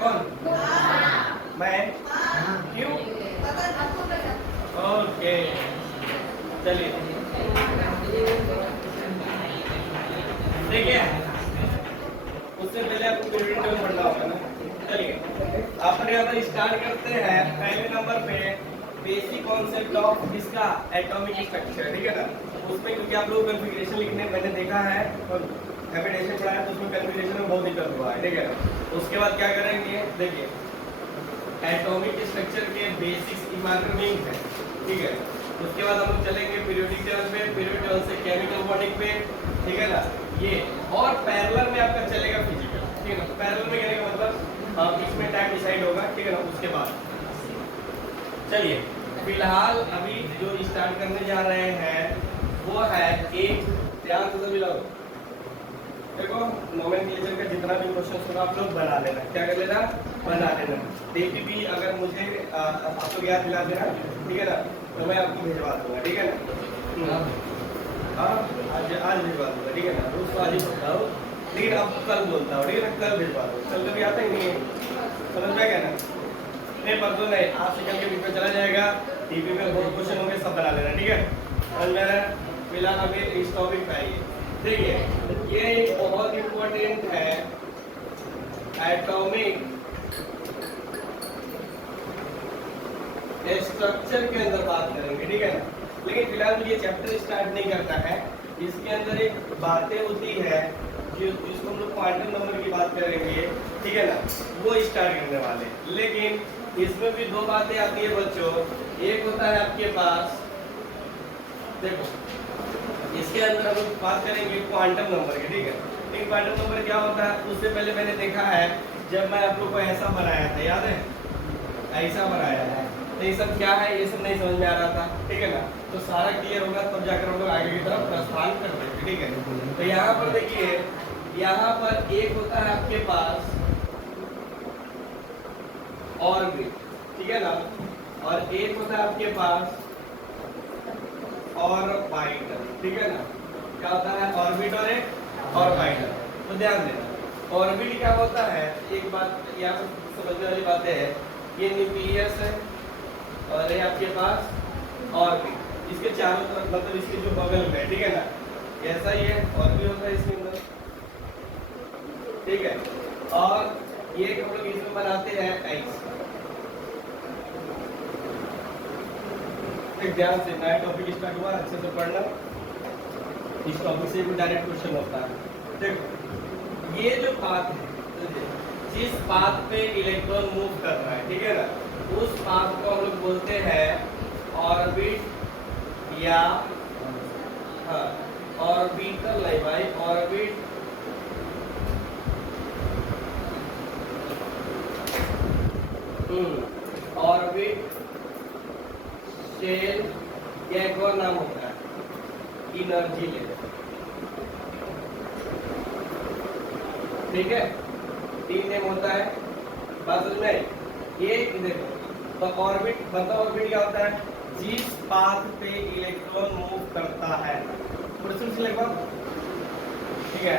कौन? मैं? क्यों? ओके, चलिए देखिए, उससे पहले आपको पीरियोडिक टेबल पढ़ना होगा ना। चलिए अपन यहाँ पर स्टार्ट करते हैं पहले नंबर पे बेसिक कॉन्सेप्ट ऑफ इसका एटॉमिक स्ट्रक्चर, ठीक है ना। उसमें क्योंकि आप लोग कन्फिग्रेशन लिखने मैंने देखा है और हैबिटेशन पढ़ा है तो उसमें कन्फिग्रेशन में बहुत दिक्कत हुआ है, ठीक है ना। उसके बाद क्या करेंगे, देखिए एटॉमिक स्ट्रक्चर के बेसिक्स इमार्कमिंग है, ठीक है। उसके बाद हम लोग चलेंगे पीरियोडिक टेबल पे, पीरियोडिक टेबल से केमिकल बॉन्डिंग पे, ठीक है ना ये। और पैरेलल में आपका चलेगा फिजिकल, ठीक है ना। पैरेलल में कहने का मतलब इसमें टाइम डिसाइड होगा, ठीक है ना। उसके बाद चलिए फिलहाल अभी जो स्टार्ट करने जा रहे हैं वो है एक, ध्यान से मिलाओ, देखो नोमेनक्लेचर का जितना भी क्वेश्चन होगा आप लोग बना लेना, क्या कर लेना, बना लेना। डीपीपी अगर मुझे आप लोग याद दिला देना, ठीक है ना, तो मैं आपको भिजवा दूंगा, ठीक है ना। आज भिजवा दूंगा, ठीक है ना। रोज तो आज ही बोलता हूँ लेकिन अब कल बोलता हूँ, ठीक है ना, कल भिजवा दो। कल कभी आता ही नहीं है, समझ में गया ना। नहीं परसों नहीं, आज से कल के बीच में चला जाएगा। डीपी में बहुत क्वेश्चन होंगे, सब बना लेना, ठीक है। और मेरा फिलहाल अभी इस टॉपिक पे आइए, देखिए ये एक बहुत इम्पोर्टेंट है एटॉमिक स्ट्रक्चर के अंदर बात करेंगे, ठीक है ना। लेकिन फिलहाल ये चैप्टर स्टार्ट नहीं करता है, इसके अंदर एक बातें होती है जिसको हम लोग क्वांटम नंबर की बात करेंगे, ठीक है ना, वो स्टार्ट करने वाले। लेकिन इसमें भी दो बातें आती है बच्चों। एक होता है आपके पास, देखो इसके अंदर हम लोग बात करेंगे क्वांटम नंबर की, ठीक है। लेकिन क्वांटम नंबर क्या होता है उससे पहले मैंने देखा है जब मैं आप लोग को ऐसा बनाया था, याद है, ऐसा बनाया है, तो ये सब क्या है ये सब नहीं समझ में आ रहा था, ठीक है ना। तो सारा क्लियर होगा तब जाकर हम लोग आगे की तरफ प्रस्थान कर देंगे, ठीक है। तो यहाँ पर देखिए, यहाँ पर एक होता है आपके पास ऑर्बिट, ठीक है ना, और एक होता है आपके पास ऑर्बिटल, ठीक है ना। क्या होता है, ऑर्बिट और एक ऑर्बिटल। तो ध्यान देना ऑर्बिट क्या होता है, एक बात यहाँ पर समझने वाली बात है, ये न्यूक्लियस है और ये आपके पास ऑर्बिट, इसके चारों तरफ मतलब इसके जो बगल में, ठीक है ना, ऐसा ही है और भी होता है इसके अंदर, ठीक है। और ये हम लोग इसमें बनाते हैं ऐसे। एक ध्यान से नया टॉपिक स्टार्ट हुआ, अच्छे से पढ़ना, इस टॉपिक से भी डायरेक्ट क्वेश्चन होता है। देखो ये जो पाथ है, जिस पाथ पे इलेक्ट्रॉन मूव कर रहा है, ठीक है ना, उस पाथ को हम लोग बोलते हैं ऑर्बिट या ऑर्बिटल, नहीं भाई, ऑर्बिट ऑर्बिट शेल या एक और नाम होता है एनर्जी लेवल, ठीक है। तीन नेम होता है, बात समझ में। ये देखो तो ऑर्बिट मतलब ऑर्बिट क्या होता है, जिस पाथ पे इलेक्ट्रॉन मूव करता है, क्वेश्चन से लगभग, ठीक है।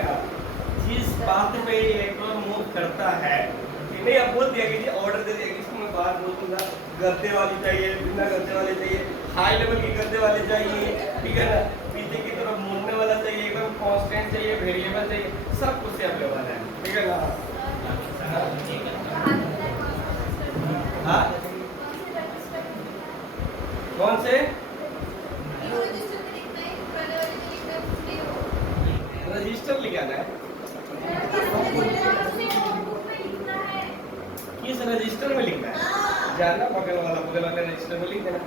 जिस पाथ पे इलेक्ट्रॉन मूव करता है, नहीं अब बोल दिया कि ऑर्डर दे दिया कि इसको मैं बात बोल दूंगा, गद्दे वाली चाहिए, बिना गद्दे वाली चाहिए, हाई लेवल की गद्दे वाले चाहिए, ठीक है ना, पीछे की तरफ मुड़ने वाला चाहिए, एकदम कांस्टेंट चाहिए, वेरिएबल चाहिए, सब कुछ अवेलेबल है, ठीक है ना। हाँ कौन से रजिस्टर लिखाना है, किस रजिस्टर में लिखना है, जानना बगल वाला रजिस्टर में लिख देना।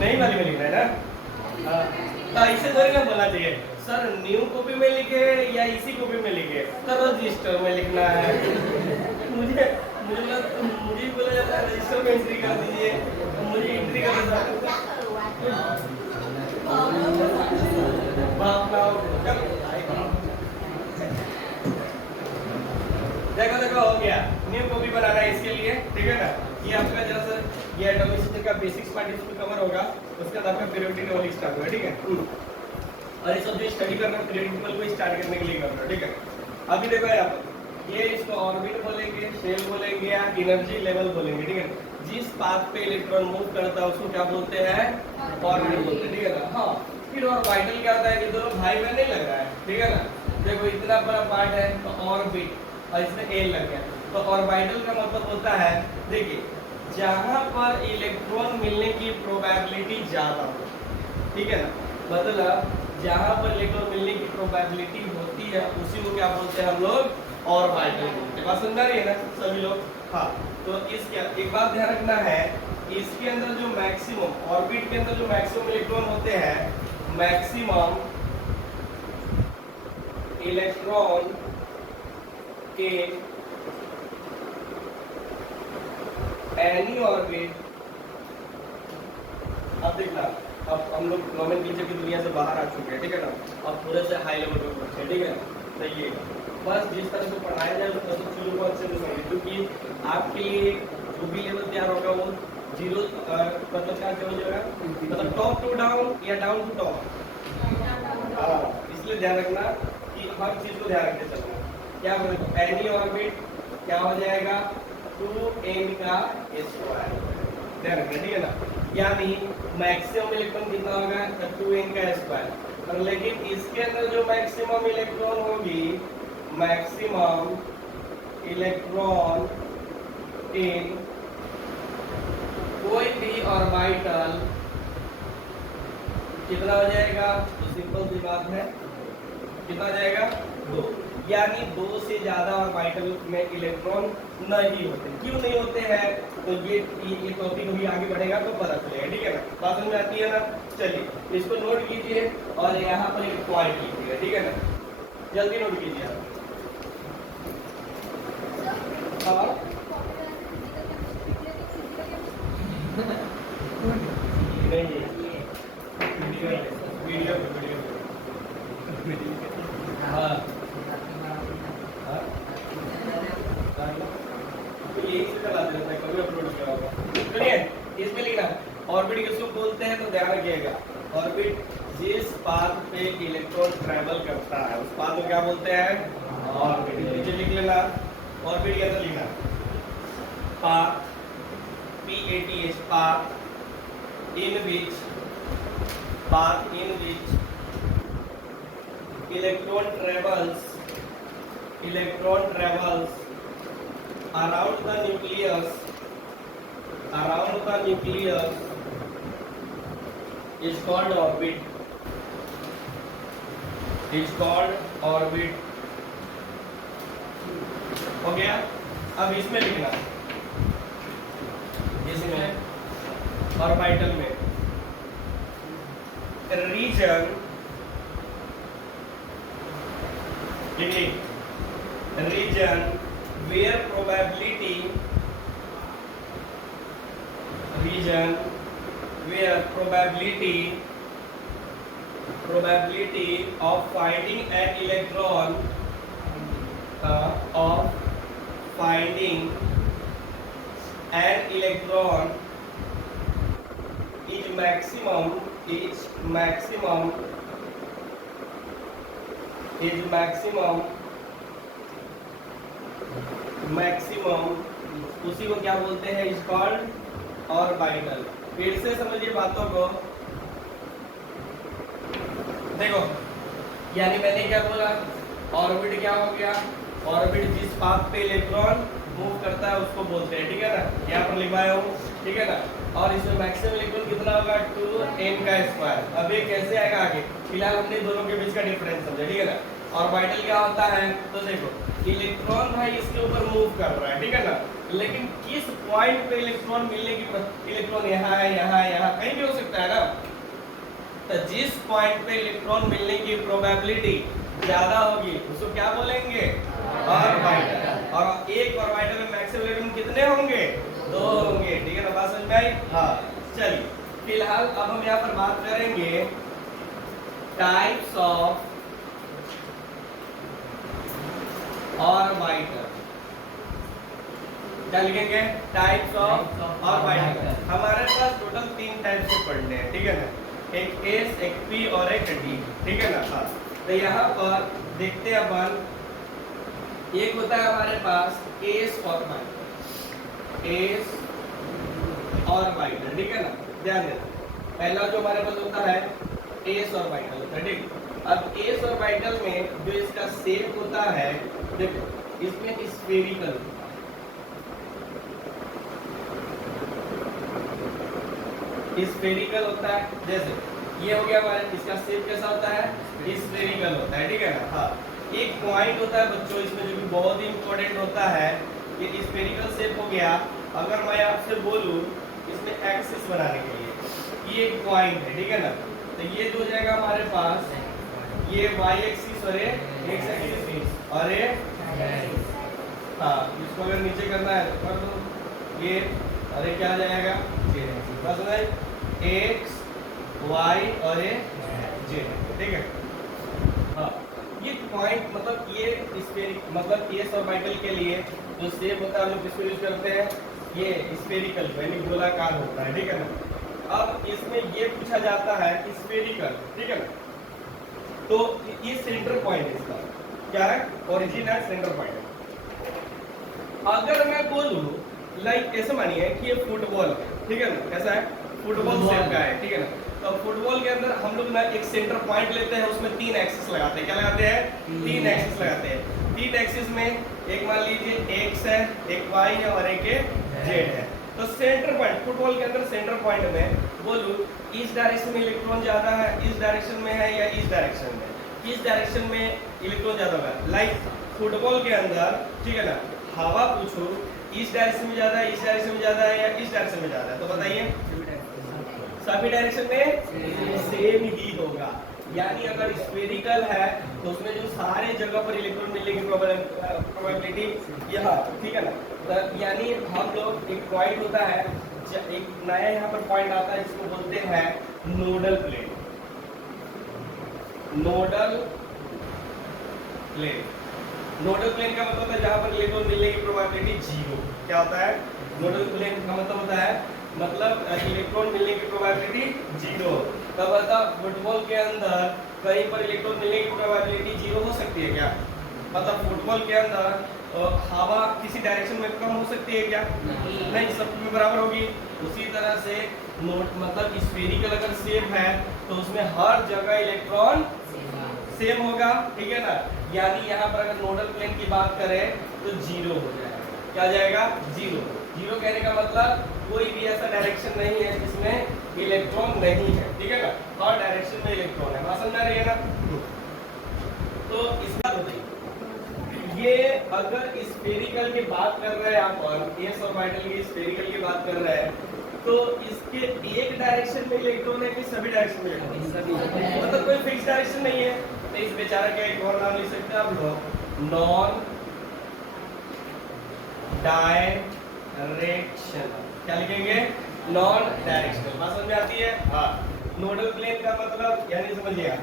नई वाली में लिखना है ना, तो ऐसे थोड़ी ना बोलना चाहिए सर न्यू कॉपी में लिखे या इसी कॉपी में लिखे, तो रजिस्टर में लिखना है। मुझे बोला जाता है रजिस्टर में एंट्री कर दीजिए, मुझे एंट्री कर देता देखो हो गया, न्यू कॉपी बनाना है इसके लिए, ठीक है ना। ये आपका जैसा ये एटॉमिक स्ट्रक्चर का बेसिक्स पार्ट इसमें कवर होगा, उसके बाद आपका पीरियोडिक टेबल स्टार्ट होगा, ठीक है। और ये सब जो स्टडी करना पीरियडिक टेबल को स्टार्ट करने के लिए कर रहे हो, ठीक है। अभी देखो यहाँ पर ये इसको ऑर्बिट बोलेंगे, शेल बोलेंगे या एनर्जी लेवल बोलेंगे, ठीक है। जिस पाथ पे इलेक्ट्रॉन मूव करता है उसको क्या बोलते हैं, ऑर्बिट बोलते हैं, ठीक है ना। हाँ, फिर ऑर्बिटल क्या होता है कि दोनों भाई बहन नहीं लग रहा है, ठीक है ना। देखो इतना बड़ा पार्ट है तो ऑर्बिट और इसमें एल लग गया, तो ऑर्बिटल का मतलब होता है, देखिए जहां पर इलेक्ट्रॉन मिलने की प्रोबेबिलिटी ज्यादा हो, ठीक है ना, मतलब जहां पर इलेक्ट्रॉन मिलने की प्रोबेबिलिटी होती है उसी को क्या बोलते हैं हम लोग, ऑर्बिटल बोलते हैं। बात समझ आ रही है ना सभी लोग। हाँ, तो इसके एक बात ध्यान रखना है, इसके अंदर जो मैक्सिमम ऑर्बिट के अंदर जो मैक्सिमम इलेक्ट्रॉन होते हैं, मैक्सिमम इलेक्ट्रॉन के एनी ऑर्बिट, अब देखना, अब हम लोग नोमेनक्लेचर की दुनिया से बाहर आ चुके हैं, ठीक है ना। अब थोड़े से हाई लेवल पे पहुंचे हैं, ठीक है। तो ये बस जिस तरह से पढ़ाया जाए तो सब चीजों को अच्छे से समझिए, क्योंकि आपके लिए जो भी लेवल तैयार होगा वो जीरो मतलब क्या हो जाएगा, मतलब टॉप टू डाउन या डाउन टू टॉप। हाँ, इसलिए ध्यान रखना कि हर चीज को ध्यान रखते चलना। क्या बोले, एनी ऑर्बिट क्या हो जाएगा, 2n का स्क्वायर, ध्यान रखना, ठीक है ना। यानी मैक्सिमम इलेक्ट्रॉन कितना होगा, 2n का स्क्वायर। और लेकिन इसके अंदर जो मैक्सिमम इलेक्ट्रॉन होगी, मैक्सिमम इलेक्ट्रॉन इन कोई भी ऑर्बिटल कितना हो जाएगा, तो सिंपल सी बात है, कितना हो जाएगा, 2। यानी 2 से ज्यादा ऑर्बिटल में इलेक्ट्रॉन नहीं होते। क्यों नहीं होते हैं, तो ये टॉपिक अभी आगे बढ़ेगा तो पता चलेगा, ठीक है ना। बात समझ में आती है ना। चलिए इसको नोट कीजिए और यहाँ पर एक पॉइंट लिखिएगा, ठीक है ना, जल्दी नोट कीजिए। हाँ नहीं, वीडियो हाँ तो यही से चला देता है, कभी अपलोड किया होगा। सुनिए इसमें लिखना, ऑर्बिट किसको बोलते हैं, तो ध्यान रखिएगा, ऑर्बिट जिस पाथ पे इलेक्ट्रॉन ट्रैवल करता है उस पाथ को क्या बोलते हैं, ऑर्बिट। नीचे लिख लेना, ऑर्बिट के अंदर लिखना path, PATH, path in which electron travels around the nucleus is called orbit, हो गया। अब इसमें लिखना, इसमें ऑर्बिटल में reason where probability of finding an electron is maximum उसी को क्या बोलते हैं, इज कॉल्ड ऑर्बिटल। फिर से समझिए बातों को, देखो यानी मैंने क्या बोला, ऑर्बिट क्या हो गया, ऑर्बिट जिस पाथ पे इलेक्ट्रॉन मूव करता है उसको बोलते हैं, ठीक है ना, यहाँ पर लिखवाया हूँ, ठीक है ना। और इसमें मैक्सिमम इलेक्ट्रॉन कितना होगा, 2n का स्क्वायर। अब ये कैसे आएगा आगे, फिलहाल हमने दोनों के बीच का डिफरेंस समझा, ठीक है ना। ऑर्बिटल क्या होता है, तो देखो इलेक्ट्रॉन भाई इसके ऊपर मूव कर रहा है, ठीक है ना, लेकिन किस पॉइंट पे इलेक्ट्रॉन मिलने की, इलेक्ट्रॉन यहाँ है, यहाँ कहीं भी हो सकता है ना। तो जिस पॉइंट पे इलेक्ट्रॉन मिलने की प्रोबेबिलिटी ज्यादा होगी उसको क्या बोलेंगे, ऑर्बिटल। और एक ऑर्बिटल में मैक्सिमम इलेक्ट्रॉन कितने होंगे, 2 होंगे, ठीक है ना। बात समझ में आई। हाँ चलिए फिलहाल अब हम यहाँ पर बात करेंगे टाइप्स ऑफ ऑर्बिटल। क्या लिखेंगे, टाइप्स ऑफ ऑर्बिटल। हमारे पास टोटल 3 टाइप से पढ़ने हैं, ठीक है ना। एक एस, एक पी और एक डी, ठीक है ना। हाँ, तो यहाँ पर देखते हैं अपन, एक होता है हमारे पास एस और वाई, एस और वाइटल, ठीक है ना। ध्यान देना, पहला जो हमारे पास होता है एस और वाइटल होता है, ठीक। अब एस और वाइटल में जो इसका शेप होता है, देखो इसमें स्फेरिकल होता है, स्फेरिकल होता है। जैसे ये हो गया हमारे, इसका शेप कैसा होता है, स्फेरिकल होता है, ठीक है ना। हाँ, एक पॉइंट होता है बच्चों इसमें जो कि बहुत ही इंपॉर्टेंट होता है, ये स्फेरिकल शेप हो गया। अगर मैं आपसे बोलूं इसमें एक्सिस बनाने के लिए, ये एक पॉइंट है, ठीक है ना। तो ये जो हो जाएगा हमारे पास, ये वाई एक्सिस और एक्स एक्सिस और हाँ, इसको अगर नीचे करना है तो कर दो, ये अरे क्या आ जाएगा, बस भाई एक्स वाई और जेड, ठीक है। हाँ, ये पॉइंट मतलब ये स्फेरिक मतलब एस और वाइटल के लिए जो शेप होता है हम लोग किसको यूज करते हैं, ये स्फेरिकल यानी गोलाकार होता है, ठीक है ना। अब इसमें ये पूछा जाता है स्फेरिकल, ठीक है ना। तो ये सेंटर पॉइंट है इसका, क्या है, ओरिजिन है, सेंटर पॉइंट है। अगर मैं बोलूं लाइक ऐसे मानिए कि ये फुटबॉल है, ठीक है ना, कैसा है, फुटबॉल शेप का है, ठीक है ना। तो फुटबॉल के अंदर हम लोग ना एक सेंटर पॉइंट लेते हैं, उसमें 3 एक्सिस लगाते हैं, क्या लगाते हैं, 3 एक्सिस लगाते हैं। 3 एक्सिस में एक मान लीजिए एक्स है, एक वाई है और एक जेड है। तो सेंटर पॉइंट फुटबॉल के अंदर सेंटर पॉइंट में बोलूं इस डायरेक्शन में इलेक्ट्रॉन ज्यादा है, इस डायरेक्शन में है या इस डायरेक्शन में, किस डायरेक्शन में इलेक्ट्रॉन ज्यादा होगा। लाइक फुटबॉल के अंदर, ठीक है ना, हवा पूछो इस डायरेक्शन में ज्यादा है, इस डायरेक्शन में ज्यादा है या इस डायरेक्शन में ज्यादा है, तो बताइए सभी डायरेक्शन में सेम ही होगा। यानी अगर स्फेरिकल है तो उसमें जो सारे जगह पर इलेक्ट्रॉन मिलने की प्रोबेबिलिटी यहाँ, ठीक है ना। तो यानी हम लोग एक पॉइंट होता है, एक नया यहाँ पर पॉइंट आता है जिसको बोलते हैं nodal plane, nodal plane. Nodal plane का मतलब है जहां पर इलेक्ट्रॉन मिलने की प्रोबेबिलिटी 0। क्या होता है, नोडल प्लेन का मतलब होता है मतलब इलेक्ट्रॉन मिलने की प्रोबेबिलिटी 0। तब बता फुटबॉल के अंदर कहीं पर इलेक्ट्रॉन मिलने की प्रोबेबिलिटी 0 हो सकती है क्या, मतलब फुटबॉल के अंदर हवा किसी डायरेक्शन में कम हो सकती है क्या, नहीं, सब में बराबर होगी। उसी तरह से नोट मतलब स्फेरिकल अगर शेप है तो उसमें हर जगह इलेक्ट्रॉन सेम होगा, ठीक है ना। यानी यहाँ पर अगर नोडल प्लेन की बात करें तो 0 हो जाएगा, क्या आ जाएगा, 0। 0 कहने का मतलब कोई भी ऐसा डायरेक्शन नहीं है जिसमें इलेक्ट्रॉन नहीं है, ठीक है ना, हर डायरेक्शन में इलेक्ट्रॉन है। बात समझ आ रही है ना। तो इसका बताइए, ये अगर स्फेरिकल की बात कर रहे हैं आप, एस और वाइटल की स्फेरिकल की बात कर रहे हैं, तो इसके एक डायरेक्शन में इलेक्ट्रॉन है कि सभी डायरेक्शन में इलेक्ट्रॉन, सभी, मतलब कोई फिक्स डायरेक्शन नहीं है। तो इस बेचारा का एक और नाम लिख सकते हैं आप लोग, नॉन डायरेक्शनल। क्या लिखेंगे, नॉन डायरेक्शनल। बात समझ में आती है। हाँ, नोडल प्लेन का मतलब यानी समझिए आप,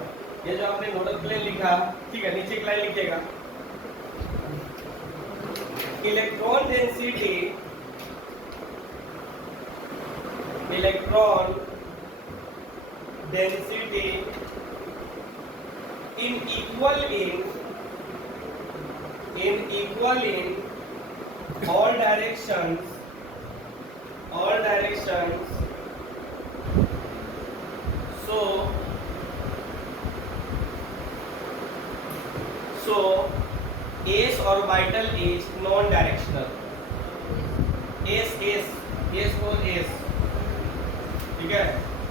ये जो आपने नोडल प्लेन लिखा, ठीक है, नीचे एक लाइन लिखिएगा, electron density, electron density in equal in all directions so s orbital is non directional, s और s, ठीक है।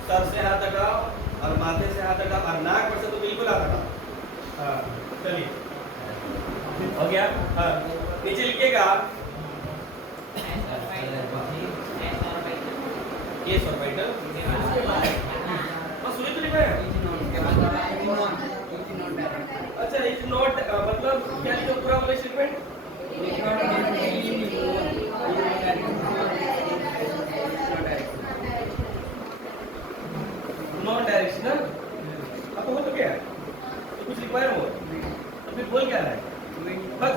सर से हाथ हटाओ और माथे से हाथ हटाओ और नाक पर से तो बिल्कुल हाथ हटाओ। हाँ, चलिए हो गया। हाँ, नीचे लिखिएगा एस ऑर्बिटल, बस वही तो लिखा है। अच्छा, इज नॉट मतलब क्या लिखा पूरा वाला स्टेटमेंट, नॉन डायरेक्शनल। अब हो तो क्या है, तो कुछ लिखवाया हो, अभी बोल क्या रहा है, बस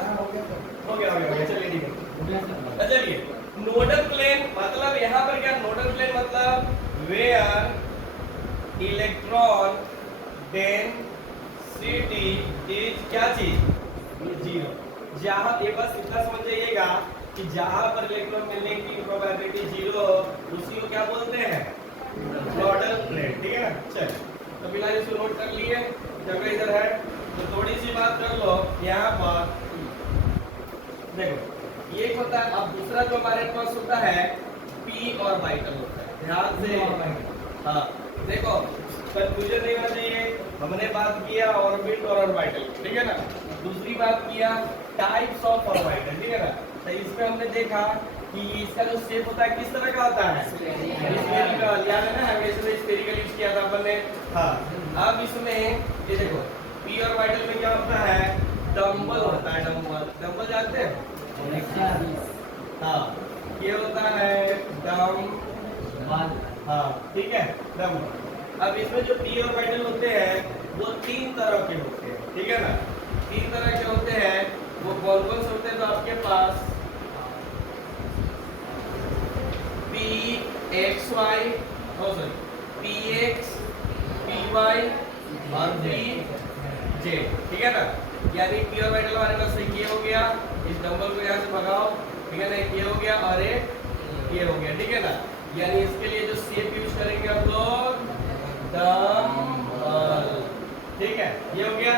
हो गया, चलिए ठीक है। चलिए, नोडल प्लेन मतलब यहाँ पर क्या, नोडल प्लेन मतलब वेयर इलेक्ट्रॉन डेंसिटी इज क्या चीज? जीरो। जहां एक बार इतना समझ जाइएगा कि जहां पर इलेक्ट्रॉन मिलने की प्रोबेबिलिटी जीरो उसी को क्या बोलते हैं? Nodal plane. ठीक है ना? चल तो फिलहाल इसको नोट कर लिए। जगह इधर है तो थोड़ी सी बात कर लो यहाँ पर। देखो ये होता है। अब दूसरा जो हमारे पास होता है पी और वाइटल होता है। ध्यान से हाँ देखो कंफ्यूजन नहीं होना चाहिए। हमने बात किया ऑर्बिट और ऑर्बिटल, ठीक है ना? दूसरी बात किया टाइप्स ऑफ ऑर्बिटल, ठीक है ना? तो इसमें हमने देखा कि इसका जो शेप होता है किस तरह का होता है? स्फेरिकल। याद है ना? हमने इसमें स्फेरिकल यूज किया था अपन ने। हाँ अब इसमें ये देखो पी और वाइटल में क्या होता है? डंबल होता है। डंबल डंबल जानते हैं? हाँ ये होता है डंबल। हाँ ठीक है डंबल। अब इसमें जो पी और वाइटल होते हैं वो तीन तरह के होते हैं, ठीक है ना? तीन तरह के होते हैं। वो कौन कौन से होते हैं? तो आपके पास P X Y P x P Y और पी जेड, ठीक है ना? यानी पी और वाइटल हमारे पास ये हो गया। इस डंबल को यहाँ से भगाओ, ठीक है ना? ये हो गया और ये हो गया, ठीक है ना? यानी इसके लिए जो शेप यूज करेंगे हम लोग डंबल, ठीक है? ये हो गया।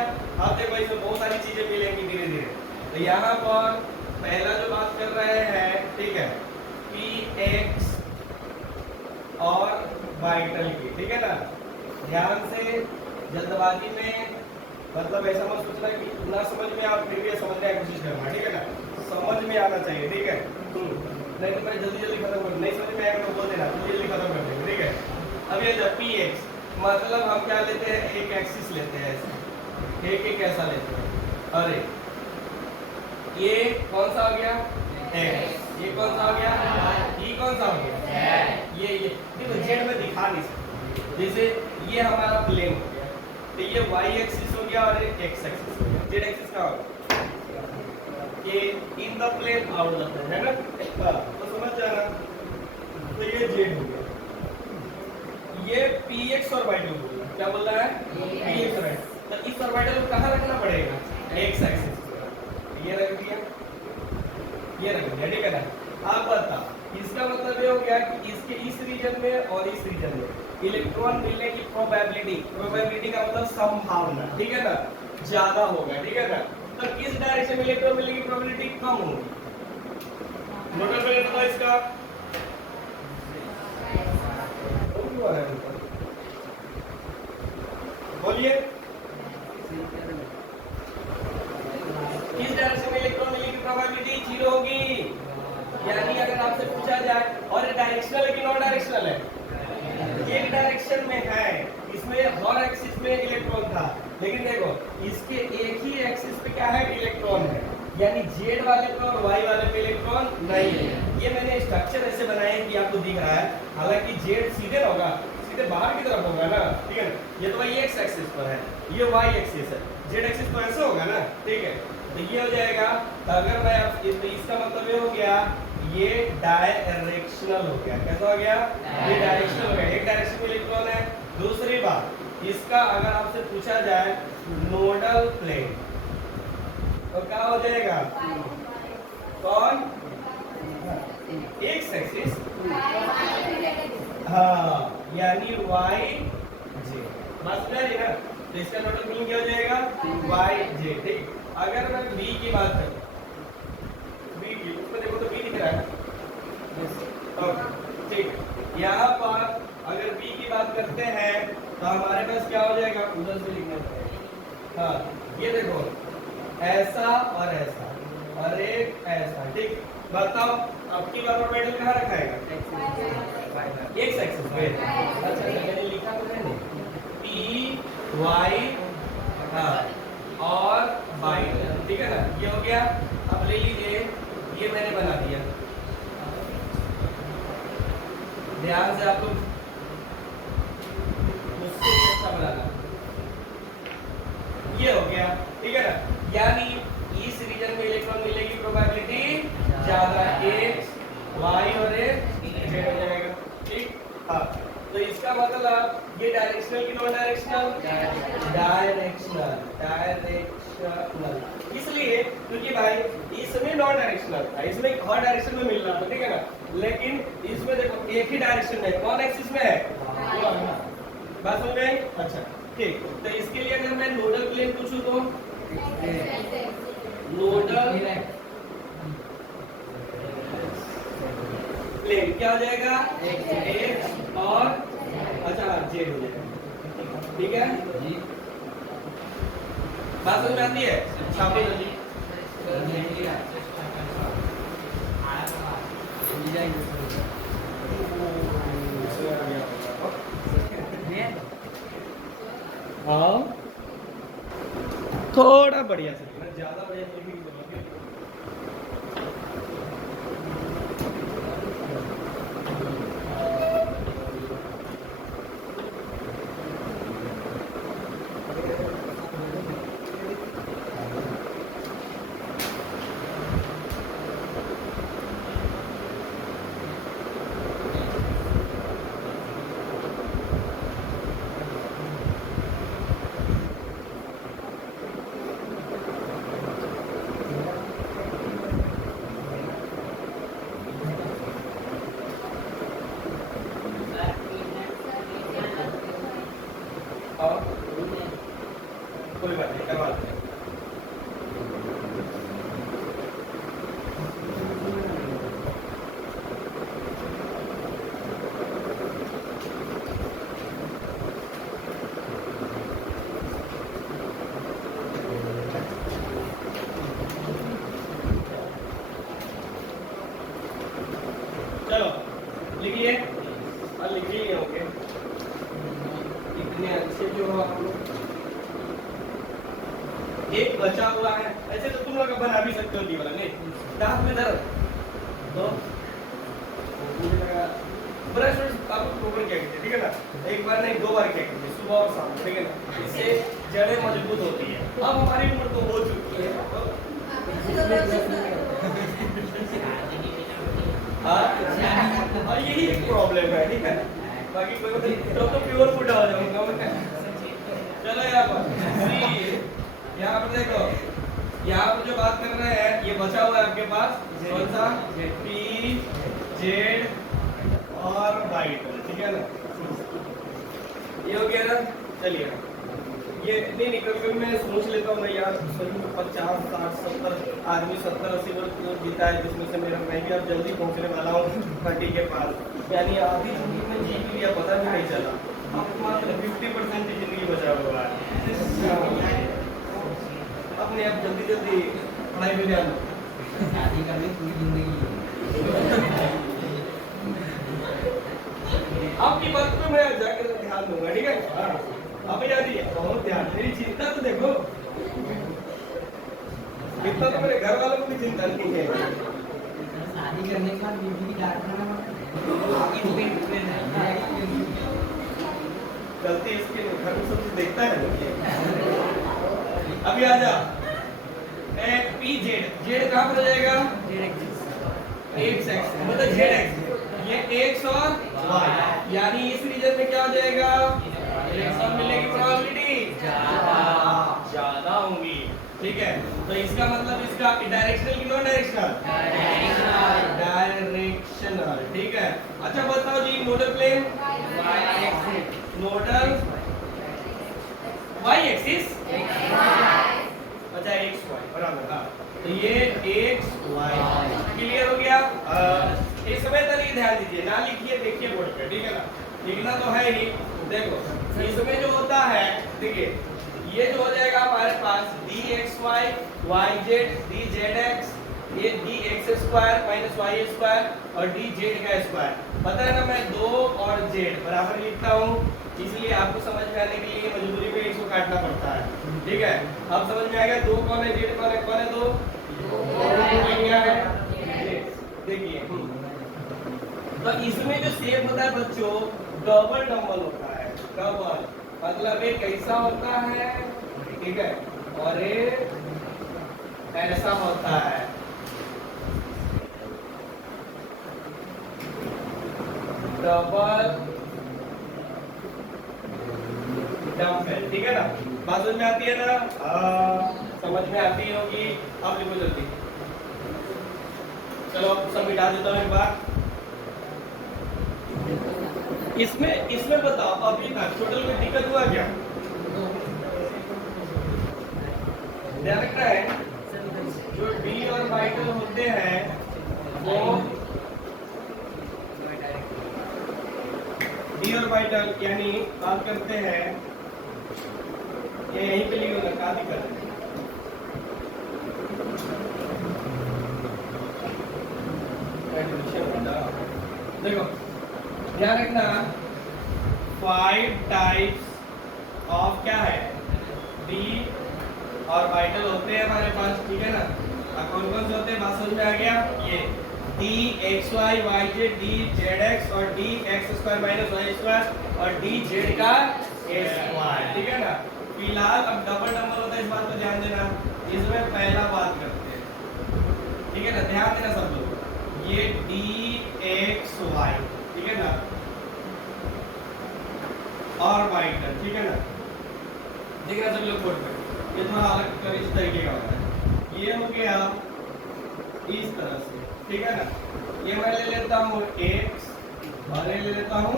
अब देखो इसमें बहुत सारी चीजें मिलेंगी धीरे धीरे। तो यहाँ पर पहला जो बात कर रहे हैं, ठीक है, पी एक्स और वाइटल की, ठीक है ना? ध्यान से जल्दबाजी में मतलब ऐसा मत सोचना कि ना समझ में आप फिर भी समझने की कोशिश करना, ठीक है ना? समझ में आना चाहिए, ठीक है? नहीं तो मैं जल्दी जल्दी खत्म कर, नहीं समझ में आएगा तो बोल देना, तो जल्दी खत्म कर देंगे, ठीक है? अब ये जब पी एक्स मतलब हम क्या लेते हैं? एक एक्सिस लेते हैं ऐसे, एक ऐसा लेते हैं। अरे ये कौन सा हो गया? एक्स। ये कौन सा हो गया? ये कौन सा हो गया? ये देखो जेड में दिखा नहीं सकते। जैसे ये हमारा प्लेन हो गया तो ये वाई एक्सिस हो गया और एक्स एक्सिस हो गया। जेड एक्सिस का ये in the plane out the plane, है ना? तो समझ जाना। तो ये जेड हो गया। ये पी एक्स और वाई हो गया। क्या बोल रहा है? पी एक्स और वाई। तो इस ऑर्बिटल को कहाँ रखना पड़ेगा? X axis. ये रख दिया, ये रख दिया, ठीक है ना? आप बताओ इसका मतलब ये हो गया कि इसके इस रीजन में और इस रीजन में इलेक्ट्रॉन मिलने की प्रोबेबिलिटी का मतलब संभावना, ठीक है ना, ज्यादा होगा, ठीक है ना? तो किस डायरेक्शन में इलेक्ट्रॉन मिलने की प्रोबेबिलिटी कम होगी? नोट कर लेना इसका। बोलिए किस डायरेक्शन में इलेक्ट्रॉन मिलने की प्रोबेबिलिटी जीरो होगी? यानी अगर आपसे पूछा जाए और ये डायरेक्शनल है कि नॉन डायरेक्शनल है? एक डायरेक्शन में है, इसमें हर एक्सिस में इलेक्ट्रॉन था, लेकिन देखो इसके एक ही एक्सिस पे क्या है? इलेक्ट्रॉन है। यानी जेड वाले पे और वाई वाले पे इलेक्ट्रॉन नहीं है। ये मैंने स्ट्रक्चर ऐसे बनाया है कि आपको दिख रहा है, हालांकि जेड सीधे होगा, सीधे बाहर की तरफ होगा ना, ठीक है? ये तो भाई एक्स एक्सिस पर है, ये वाई एक्सिस है, जेड एक्सिस तो ऐसे होगा ना, ठीक है? तो ये हो जाएगा। अगर मैं इसका मतलब ये हो गया ये डायरेक्शनल हो गया। कैसा हो गया? ये डायरेक्शनल हो गया। एक डायरेक्शन में इलेक्ट्रॉन है। दूसरी बात इसका अगर आपसे पूछा जाए नोडल प्लेन तो क्या हो जाएगा? कौन? एक्स एक्सिस, हाँ, यानी वाई जे। बात समझ रही ना? तो इसका नोडल प्लेन क्या हो जाएगा? वाई जे, ठीक। अगर मैं बी की बात करूं, बी की उसमें देखो तो बी दिख रहा है, ठीक। यहाँ पर अगर बी की बात करते हैं तो हमारे पास क्या हो जाएगा? उधर से लिखना पड़ेगा। हाँ ये देखो ऐसा और ऐसा और एक ऐसा, ठीक। बताओ अब की बार ऑर्बिटल कहाँ रखाएगा? एक्स एक्सिस पे। अच्छा मैंने लिखा तो है पी वाई और वाई, ठीक है ना? ये हो गया। अब ले लीजिए ये मैंने बना दिया, ध्यान से आप लोग मुझसे भी अच्छा बनाना। ये हो गया, ठीक है ना? यानी इस रीजन में इलेक्ट्रॉन मिलने की प्रोबेबिलिटी ज्यादा, एक्स वाई और जेड हो जाएगा, ठीक। हाँ तो इसका मतलब ये डायरेक्शनल की नॉन डायरेक्शनल? डायरेक्शनल इसलिए क्योंकि भाई इसमें नॉन डायरेक्शनल था, इसमें हर डायरेक्शन में मिल रहा था, ठीक है ना, लेकिन इसमें देखो एक ही डायरेक्शन में कौन एक्सिस में है, बात समझ में आई? अच्छा ठीक, तो इसके लिए अगर मैं नोडल प्लेन पूछूं तो नोडल प्लेन क्या हो जाएगा, एक्स और अच्छा जेड हो जाएगा, ठीक है जी। बात समझ में आती है? छापो जल्दी। हाँ थोड़ा बढ़िया से, ज्यादा बढ़िया नहीं बोलोगे। कोई बात नहीं, करवा दें। चलो लिखिए, और लिख ही होंगे इतने अच्छे जो हो आप लोग। एक बचा हुआ है, ऐसे तो तुम लोग बना भी सकते हो डी वाला, नहीं दांत में दर्द तो ब्रश आप प्रॉपर क्या कीजिए, ठीक है ना, एक बार नहीं 2 बार क्या कीजिए, सुबह और शाम, ठीक है ना, इससे जड़ें मजबूत होती है। अब हमारी उम्र तो हो चुकी है, हाँ यही एक प्रॉब्लम है, ठीक है, बाकी कोई बात नहीं, तो प्योर फूड आ जाऊंगा। चलो यहाँ पर देखो, यहाँ पर जो बात कर रहे हैं ये बचा हुआ है आपके पास कौन सा, पी जेड और वाई, ठीक है ना, ये हो गया ना। चलिए ये नहीं कभी कभी मैं सोच लेता हूँ ना यार, 50 60 70 आदमी 70 80 वर्ष जीता है, जिसमें से मेरा मैं भी अब जल्दी पहुँचने वाला हूँ 30 के पास, यानी आधी जिंदगी में जी भी लिया, पता भी नहीं चला, अब मात्र 50% की जिंदगी बचा हुआ है। अपने आप जल्दी जल्दी पढ़ाई में ध्यान दो, शादी कर ली पूरी जिंदगी। आपकी बात पे मैं जाकर ध्यान दूंगा, ठीक है, अब याद है बहुत ध्यान, मेरी चिंता तो देखो, इतना तो मेरे घर वालों को भी चिंता नहीं है। शादी करने के बाद बीवी की डांटना गलती इसके घर में सब देखता है। अभी आ जा, पी जेड, जेड कहाँ पर जाएगा, एक्स एक्स मतलब जेड एक्स, ये एक्स और वाई, यानी इस रीजन में क्या हो जाएगा, डायरेक्शन मिलने की प्रोबेबिलिटी ज्यादा होंगी, ठीक है, तो इसका मतलब इसका डायरेक्शनल की नॉन डायरेक्शनल, डायरेक्शनल, ठीक है। अच्छा बताओ जी nodal plane, nodal Y axis, अच्छा एक्स वाई बराबर, हाँ तो ये एक्स वाई क्लियर हो गया। इस समय तक ध्यान दीजिए, ना लिखिए, देखिए बोर्ड पे, ठीक है ना, लिखना तो है ही। देखो इसमें जो होता है, देखिए ये जो हो जाएगा हमारे पास D X Y Y Z D Z X, ये D x square minus Y square और डी जेड का स्क्वायर, पता है ना, मैं 2 और जेड बराबर लिखता हूँ, इसलिए आपको समझ में आने के लिए मजबूरी में इसको काटना पड़ता है, ठीक है। अब समझ में आएगा 2 कौन है, जेड कौन है, कौन है 2 है, देखिए तो इसमें जो शेप होता है बच्चों डबल डबल होता है, डबल मतलब एक कैसा होता है, ठीक है, और एक ऐसा होता है, डबल डम्प है, ठीक है ना। बात समझ में आती है ना? समझ में आती होगी। अब लिखो जल्दी। चलो सब मिटा देता हूँ एक बार। इसमें बताओ अभी तक टोटल कोई दिक्कत हुआ क्या? ध्यान रखना है जो डी और वाइटल होते हैं वो डी और वाइटल यानी बात करते हैं ये यहीं पे लिखो ना, क्या दिक्कत है? देखो ध्यान रखना 5 टाइप्स ऑफ क्या है डी और वाइटल होते हैं हमारे पास, ठीक है ना। अब कौन कौन से होते हैं बात समझ में आ गया? ये D X Y Y Z, D Z X और D x square minus Y square और डी जेड का स्क्वायर, ठीक है ना। फिलहाल अब डबल नंबर होता है, इस बात को ध्यान देना। इसमें पहला बात करते हैं, ठीक है ना, ध्यान देना सब लोग। ये डी एक्स वाई, ठीक है ना, और वाइटल, ठीक है ना। देखना सब लोग बोर्ड पे, ये थोड़ा अलग कर इस तरीके का होता है। ये हो गया इस तरह से, ठीक है ना। ये मैं ले लेता हूँ x और ये ले लेता हूँ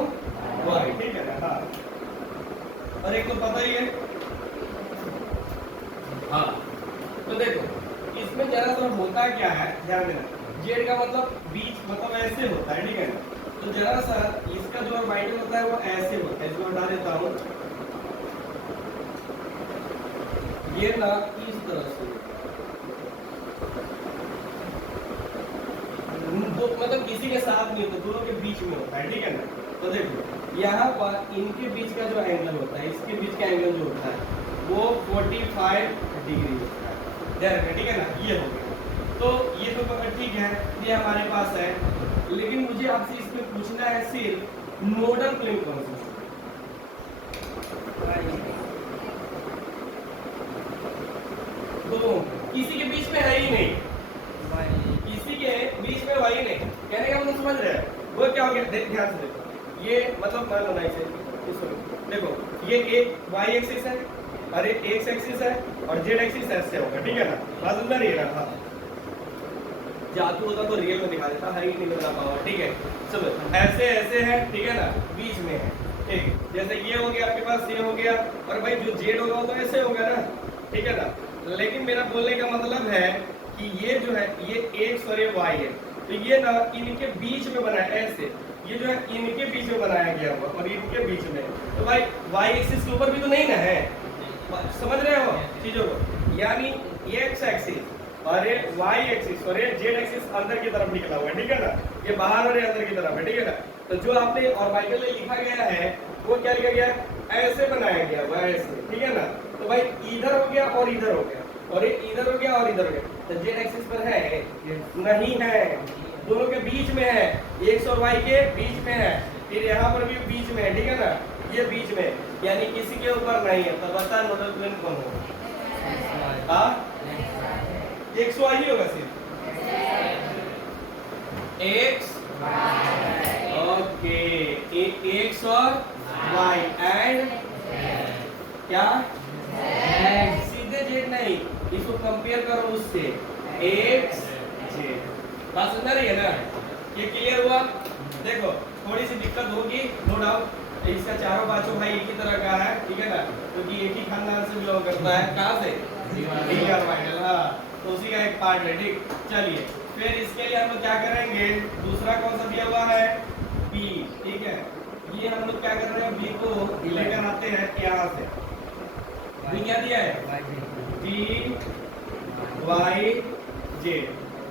y, ठीक है ना। हाँ, और एक तो पता ही है। हाँ, तो देखो इसमें जरा सा होता क्या है, ध्यान देना। जेड का मतलब बीच, मतलब ऐसे होता है, ठीक है ना। तो जरा सा इसका जो वाइटल होता है वो ऐसे होता है, इसको हटा देता हूँ। ये ना इस तरह से, तो मतलब किसी के साथ नहीं होता, दोनों के बीच में होता है, ठीक है ना। तो देखो यहाँ पर इनके बीच का जो एंगल होता है, इसके बीच का एंगल जो होता है वो 45 डिग्री होता है, ध्यान रखना, ठीक है ना। ये हो गया, तो ये तो ठीक है, ये हमारे पास है। लेकिन मुझे आपसे इसमें पूछना है सिर्फ नोडल प्लेन कौन सा तो किसी के बीच में है ही नहीं, किसी के बीच में वही नहीं। कहने का मतलब समझ रहे हैं? वो क्या हो गया, ध्यान से देखो। ये मतलब मान लो ना इसे, देखो ये एक वाई एक्सिस है और एक एक्स एक्सिस है और जेड एक्सिस ऐसे होगा, ठीक है ना। बात समझ रही है ना? हाँ, जादू होता तो रियल में दिखा देता, हरी नहीं बता पाओ, ठीक है। चलो ऐसे ऐसे है, ठीक है ना, बीच में है, ठीक। जैसे ये हो गया आपके पास, ये हो गया, और भाई जो जेड होगा तो ऐसे होगा ना, ठीक है ना। लेकिन मेरा बोलने का मतलब है कि ये जो है ये एक्स और ये वाई है, तो ये ना इनके बीच में बना है ऐसे, ये जो है इनके बीच में बनाया गया हुआ और इनके बीच में। तो भाई वाई एक्सिस के ऊपर भी तो नहीं ना है, समझ रहे हो चीजों को। यानी ये एक्स एक्सिस और ये वाई एक्सिस और ये जेड एक्सिस अंदर की तरफ निकला हुआ है, ठीक है ना। ये बाहर और ये अंदर की तरफ है, ठीक है ना। तो जो आपने और वाइटल में लिखा गया है वो क्या लिखा गया, ऐसे बनाया गया हुआ है, ऐसे, ठीक है ना। तो भाई इधर हो गया और इधर हो गया, और ये इधर हो गया और इधर हो गया। तो जेड एक्सिस पर है नहीं है, दोनों के बीच में है, एक्स और वाई के बीच में है, फिर यहाँ पर भी बीच में है, ठीक है ना, ये बीच में, यानी किसी के ऊपर नहीं है। तो बता नोडल प्लेन कौन होगा? हाँ, एक्स वाई ही होगा सिर्फ, एक्स, ओके, एक्स और वाई एंड क्या, सीधे जेड नहीं, इसको कंपेयर करो उससे, एक्स जेड। बात समझ रही है ना? ये क्लियर हुआ? देखो थोड़ी सी दिक्कत होगी नो डाउट, इसका चारों बाजू भाई एक ही तरह का है, ठीक है ना, क्योंकि तो एक ही खानदान से बिलोंग करता है। कहाँ से? डी और वाइटल, हाँ, तो उसी का एक पार्ट है, ठीक। चलिए फिर इसके लिए हम लोग क्या करेंगे, दूसरा कौन सा दिया हुआ है, बी, ठीक है। ये हम लोग क्या कर रहे हैं, बी को लेकर आते हैं यहाँ से। बी क्या दिया है, डी वाई जेड,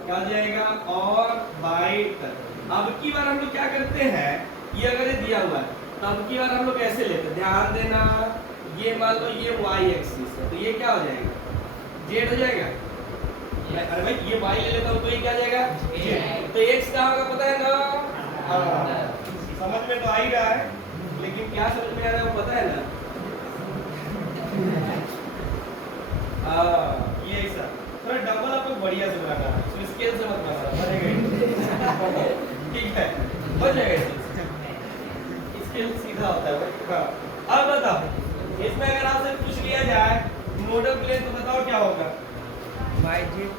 क्या जाएगा, और बाई तक। अब की बार हम लोग क्या करते हैं, ये अगर ये दिया हुआ है तो अब की बार हम लोग ऐसे लेते हैं, ध्यान देना। ये मान लो ये वाई एक्सिस है, तो ये क्या हो जाएगा, जेड हो जाएगा। अरे भाई ये वाई ले लेता हूँ तो ये क्या जाएगा, जेड। तो एक्स कहाँ होगा पता है ना? हाँ, समझ में तो आ ही रहा है, लेकिन क्या समझ में आ रहा है वो पता है ना? ये ऐसा थोड़ा डबल आपको बढ़िया से बनाना है, तो स्केल से मत बनाना, ठीक है, हो जाएगा। स्केल सीधा होता है भाई। हाँ, अब बताओ इस इसमें अगर आपसे पूछ लिया जाए नोडल प्लेन तो बताओ क्या होगा? वाई जेड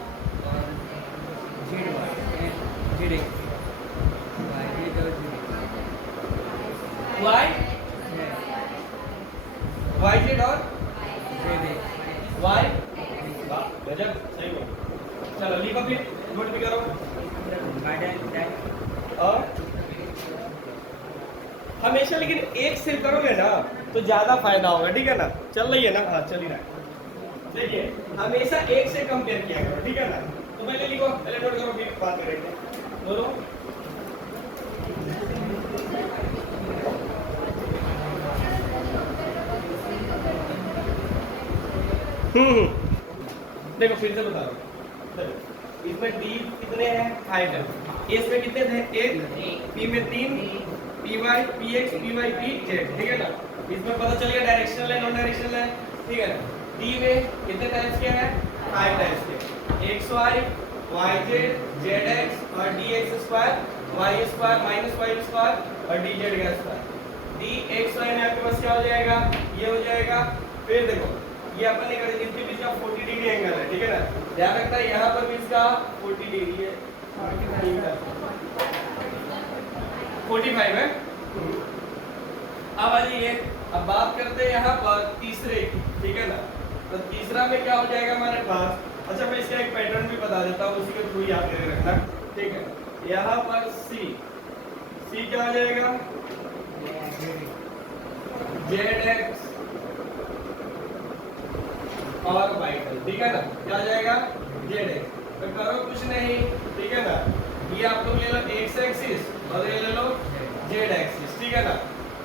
और z y z x y z और जेड वाई वाई जेड और जेड एक्स वाई, गजब सही बोल। चलो लिखो फिर, नोट भी करो। और हमेशा लेकिन एक से करोगे ना तो ज्यादा फायदा होगा, ठीक है ना? चल रही है ना? हाँ चल ही रहा है। देखिए हमेशा एक से कंपेयर किया करो, ठीक है ना? तो पहले लिखो, पहले नोट करो फिर बात करेंगे। बोलो। देखो फिर से बता रहा हूँ। इसमें डी कितने हैं? 5 है। एस में कितने थे? 1, पी में 3, p y P x P y p Z, ठीक है ना? इसमें पता चल गया डायरेक्शनल है नॉन डायरेक्शनल है, ठीक है ना? डी में कितने टाइप्स के हैं? 5 टाइप्स के, X Y Y Z Z X और D x square Y square minus Y square और डी जेड का स्क्वायर। डी एक्स वाई में आपके पास क्या हो जाएगा? ये हो जाएगा। फिर देखो ये अपन ने कर इनके बीच का 40 डिग्री एंगल है, ठीक है ना? ध्यान रखना यहाँ पर भी इसका 40 डिग्री है, 45 है। अब आ जाइए, अब बात करते हैं यहाँ पर तीसरे की, ठीक है ना? तो तीसरा में क्या हो जाएगा हमारे पास? अच्छा मैं इसका एक पैटर्न भी बता देता हूँ, उसी के थ्रू याद करके रखना, ठीक है? यहाँ पर सी क्या आ जाएगा? जेड एक्स और वाई, ठीक है ना? क्या आ जाएगा? Z x. तो करो कुछ नहीं, ठीक है ना? ये आप लोग ले लो एक्स एक्सिस और ये ले लो जेड एक्सिस, ठीक है ना?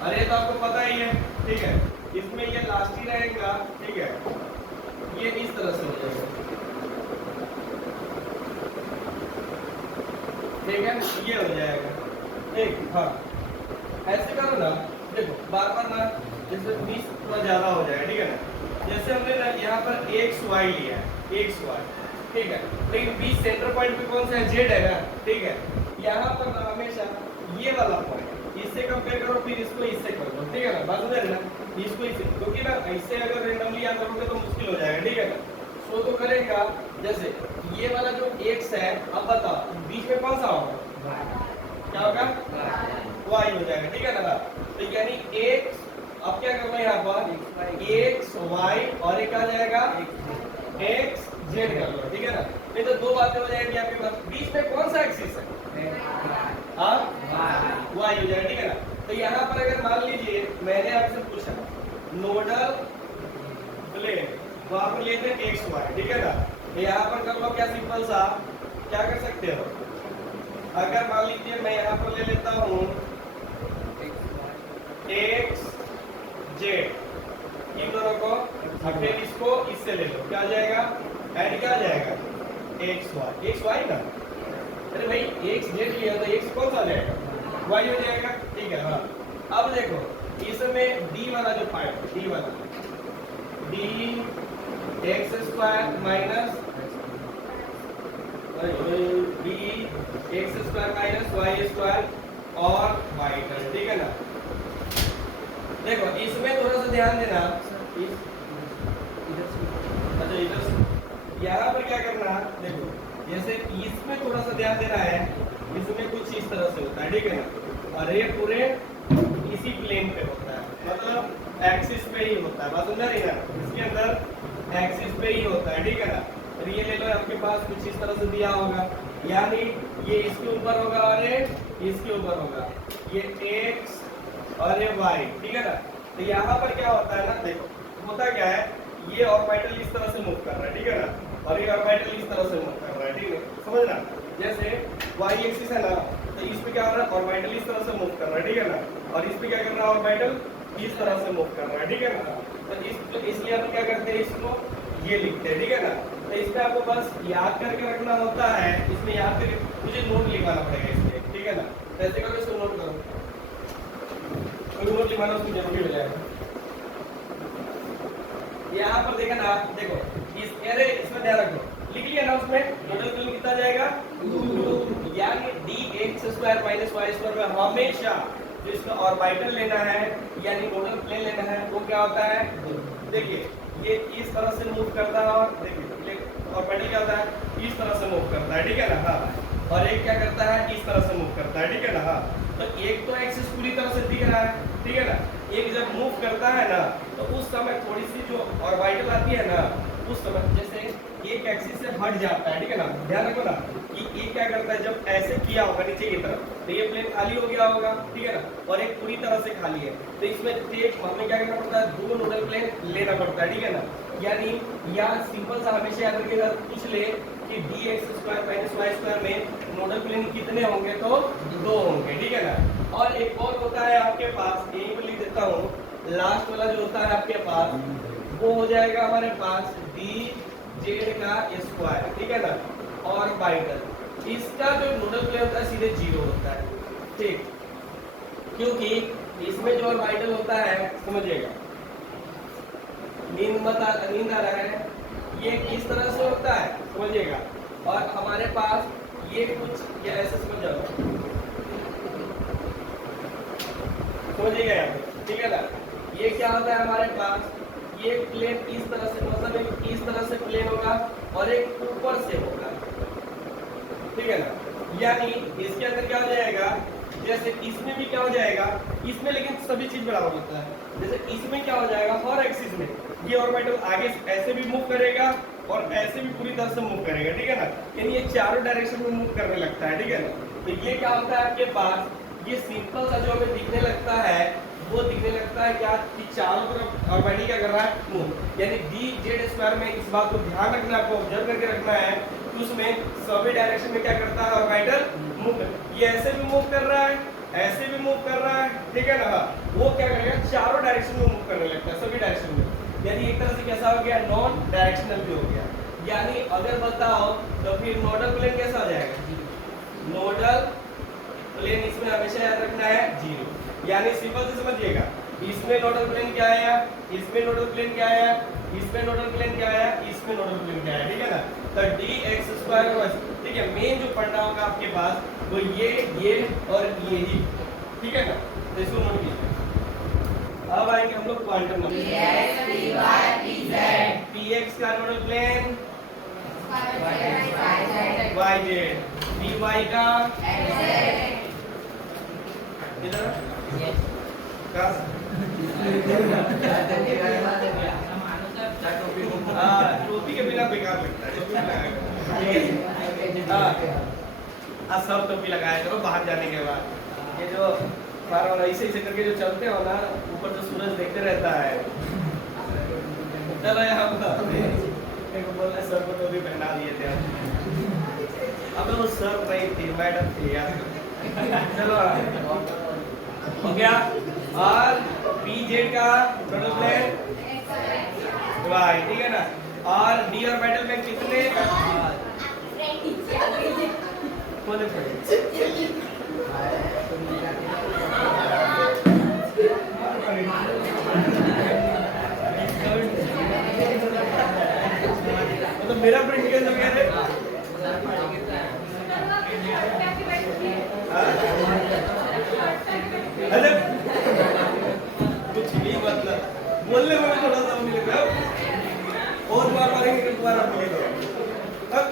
अरे तो आपको पता ही है, ठीक है? इसमें ये लास्ट ही रहेगा, ठीक है? ये इस तरह से हो जाएगा, ठीक है? ये हो जाएगा, ठीक? हाँ ऐसे करो ना, देखो बार बार ना, जैसे 20 थोड़ा ज्यादा हो जाएगा, ठीक है ना? जैसे हमने ना यहाँ पर एक्स वाई लिया है, एक्स वाई, ठीक है? लेकिन बीच सेंटर पॉइंट पे कौन सा है? जेड है ना, ठीक है? यहाँ पर ना हमेशा ये वाला पॉइंट इससे कंपेयर करो, फिर इसको इससे कर दो, ठीक है ना? बात समझ रहे ना? इसको इससे, क्योंकि ना ऐसे अगर रेंडमली याद करोगे तो मुश्किल हो जाएगा, ठीक है ना? सो तो करेगा जैसे ये वाला जो एक्स है, अब बताओ बीच में कौन सा होगा? क्या होगा? वाई हो जाएगा, ठीक है ना? तो यानी एक्स, अब क्या करना है यहाँ पर? एक्स वाई और एक आ जाएगा एक्स जेड कर लो, ठीक है ना? नहीं तो दो बातें हो जाएंगी आपके पास। बीच में कौन सा एक्सिस है? हाँ वाई हो जाएगा, ठीक है ना? तो यहाँ पर अगर मान लीजिए मैंने आपसे पूछा नोडल प्लेन, तो आप लेते हैं एक्स वाई, ठीक है ना? तो यहाँ पर कर लो क्या सिंपल सा, क्या कर सकते हो? अगर मान लीजिए मैं यहाँ पर ले लेता हूँ एक्स जेड, इन दोनों को, अब फिर इसको इससे ले लो, क्या आ जाएगा? एड क्या आ जाएगा? एक्स वाई ना? अरे भाई एक्स जेड लिया तो एक्स कौन सा आ जाएगा? वाई हो जाएगा, ठीक है? हाँ अब देखो इसमें डी वाला जो पार्ट, डी वाला d x square minus d x square minus Y square और वाई, ठीक है ना? देखो इसमें थोड़ा सा ध्यान देना, अच्छा इधर से यहाँ पर क्या करना, देखो जैसे इसमें थोड़ा सा ध्यान देना है, इसमें कुछ इस तरह से होता है, ठीक है ना? और ये पूरे इसी प्लेन पे होता है, मतलब एक्सिस पे ही होता है, बात समझ रही है ना? इसके अंदर एक्सिस पे ही होता है, ठीक है ना? तो ये ले लो, आपके पास कुछ इस तरह से दिया होगा, यानी ये इसके ऊपर होगा और ये इसके ऊपर होगा, ये एक्स और ये वाई, ठीक है ना? तो यहाँ पर क्या होता है ना, देखो होता क्या है, ये ऑर्बिटल इस तरह से मूव कर रहा है, ठीक है ना? और ये ऑर्बिटल इस तरह से मूव कर रहा है, ठीक है? समझना, जैसे वाई एक्सिस है ना, तो इस पे क्या हो रहा है? ऑर्बिटल इस तरह से मूव कर रहा है, ठीक है ना? और इस पे क्या कर रहा है? ऑर्बिटल इस तरह से मूव कर रहा है, ठीक है ना? तो इसलिए हम क्या करते हैं, इसको ये लिखते हैं, ठीक है ना? तो इसमें आपको बस याद करके रखना होता है, इसमें याद करके मुझे नोट लिखवाना पड़ेगा इसमें, ठीक है ना? तो ऐसे करो, इसको नोट करो, नोट लिखवाना उसमें जरूरी हो जाएगा। यहाँ पर देखा ना, देखो अरे इसमें ध्यान रखो, लिख लिया ना उसमें नोडल प्लेन कितना जाएगा? 2, यानी d x square minus Y square में जो इसका ऑर्बिटल लेना है यानी नोडल प्लेन लेना है वो क्या होता है, देखिए ये इस तरह से मूव करता है और देखिए ऑर्बिटल क्या होता है इस तरह से मूव करता है, ठीक है ना। हाँ, और एक क्या करता है इस तरह से मूव करता है, ठीक है ना। हाँ, तो एक तो एक्सिस पूरी तरह से दिख रहा है, ठीक है ना। एक जब मूव करता है ना तो उस समय थोड़ी सी जो ऑर्बिटल आती है ना उस समय जैसे एक एक्सिस से हट जाता है, ठीक है ना। ध्यान रखो ना कि ये क्या करता है जब ऐसे किया होगा नीचे की तरफ तो ये प्लेन खाली हो गया होगा, ठीक है ना, और एक पूरी तरह से खाली है तो इसमें हमें क्या करना पड़ता है, दो नोडल प्लेन लेना पड़ता है, ठीक है ना। यानी या सिंपल सा हमेशा याद रखिएगा, पूछ ले कि dx² - y² में नोडल प्लेन कितने होंगे तो दो होंगे, ठीक है ना। और एक और होता है आपके पास, यही पर लिख देता हूँ, लास्ट वाला जो होता है आपके पास वो हो जाएगा हमारे पास dz का स्क्वायर, ठीक है ना, और बाइटर इसका जो नोडल प्लेन होता है सीधे 0 होता है, ठीक, क्योंकि इसमें जो ऑर्बिटल होता है समझिएगा, नींद आ रहा है, ये इस तरह से होता है समझिएगा, और हमारे पास ये कुछ या ऐसे समझ जाओ, समझिएगा यहाँ पे, ठीक है ना। ये क्या होता है हमारे पास, ये प्लेन इस तरह से, मतलब एक इस तरह से प्लेन होगा और एक ऊपर से होगा, ठीक है ना। यानी इसके अंदर क्या हो जाएगा, जैसे इसमें भी क्या हो जाएगा, इसमें लेकिन सभी चीज बराबर होता है। जैसे इसमें क्या हो जाएगा, हर एक्सिस में ये ऑर्बिटल आगे ऐसे भी मूव करेगा और ऐसे भी पूरी तरह से मूव करेगा, ठीक है ना। यानी ये चारों डायरेक्शन में मूव करने लगता है, ठीक है ना। तो ये क्या होता है आपके पास, ये सिंपल सा जो हमें दिखने लगता है वो दिखने लगता है क्या कि चारों तरफ ऑर्बिटल क्या कर रहा है, मूव। यानी dz² में इस बात को ध्यान रखना, आपको ऑब्जर्व करके रखना है कि उसमें सभी डायरेक्शन में क्या करता है ऑर्बिटल, मूव। ये ऐसे भी मूव कर रहा है, ऐसे भी मूव कर रहा है, ठीक है ना। वो क्या करेगा, चारों डायरेक्शन में मूव करने लगता है, सभी डायरेक्शन में। यानी एक तरह से कैसा हो गया, नॉन डायरेक्शनल भी हो गया। यानी अगर बताओ तो फिर नोडल प्लेन कैसा हो जाएगा, नोडल प्लेन इसमें हमेशा याद रखना है 0। यानी सिंपल से समझिएगा, इसमें नोडल प्लेन क्या आया, इसमें नोडल प्लेन क्या आया, इसमें नोडल प्लेन क्या आया, इसमें नोडल प्लेन क्या आया, ठीक है ना। तो dx², ठीक है, मेन जो पढ़ना होगा आपके पास वो ये और ये ही, ठीक है ना। तो इसको नोट कीजिए। अब आएंगे हम लोग क्वांटम नंबर, px का नोडल प्लेन yz, dy का इधर का टोपी के बिना बेकार लगता है, सब टोपी लगाया करो बाहर जाने के बाद। ये जो बार ऐसे ऐसे करके जो चलते हो ना, ऊपर जो सूरज देखते रहता है। चलो यहाँ बोल रहे सर को टोपी पहना दिए थे, अब वो सर नहीं थी, मैडम थी यार। चलो हो गया। और pz का नोडल प्लेन y, ठीक है ना। और d ऑर्बिटल में कितने बोले मतलब मेरा प्रिंट कैसे हो गया रे, अरे कुछ भी मतलब बोलने में थोड़ा सा मुझे लग रहा है, और बार मारेंगे तो दोबारा बोले दो। अब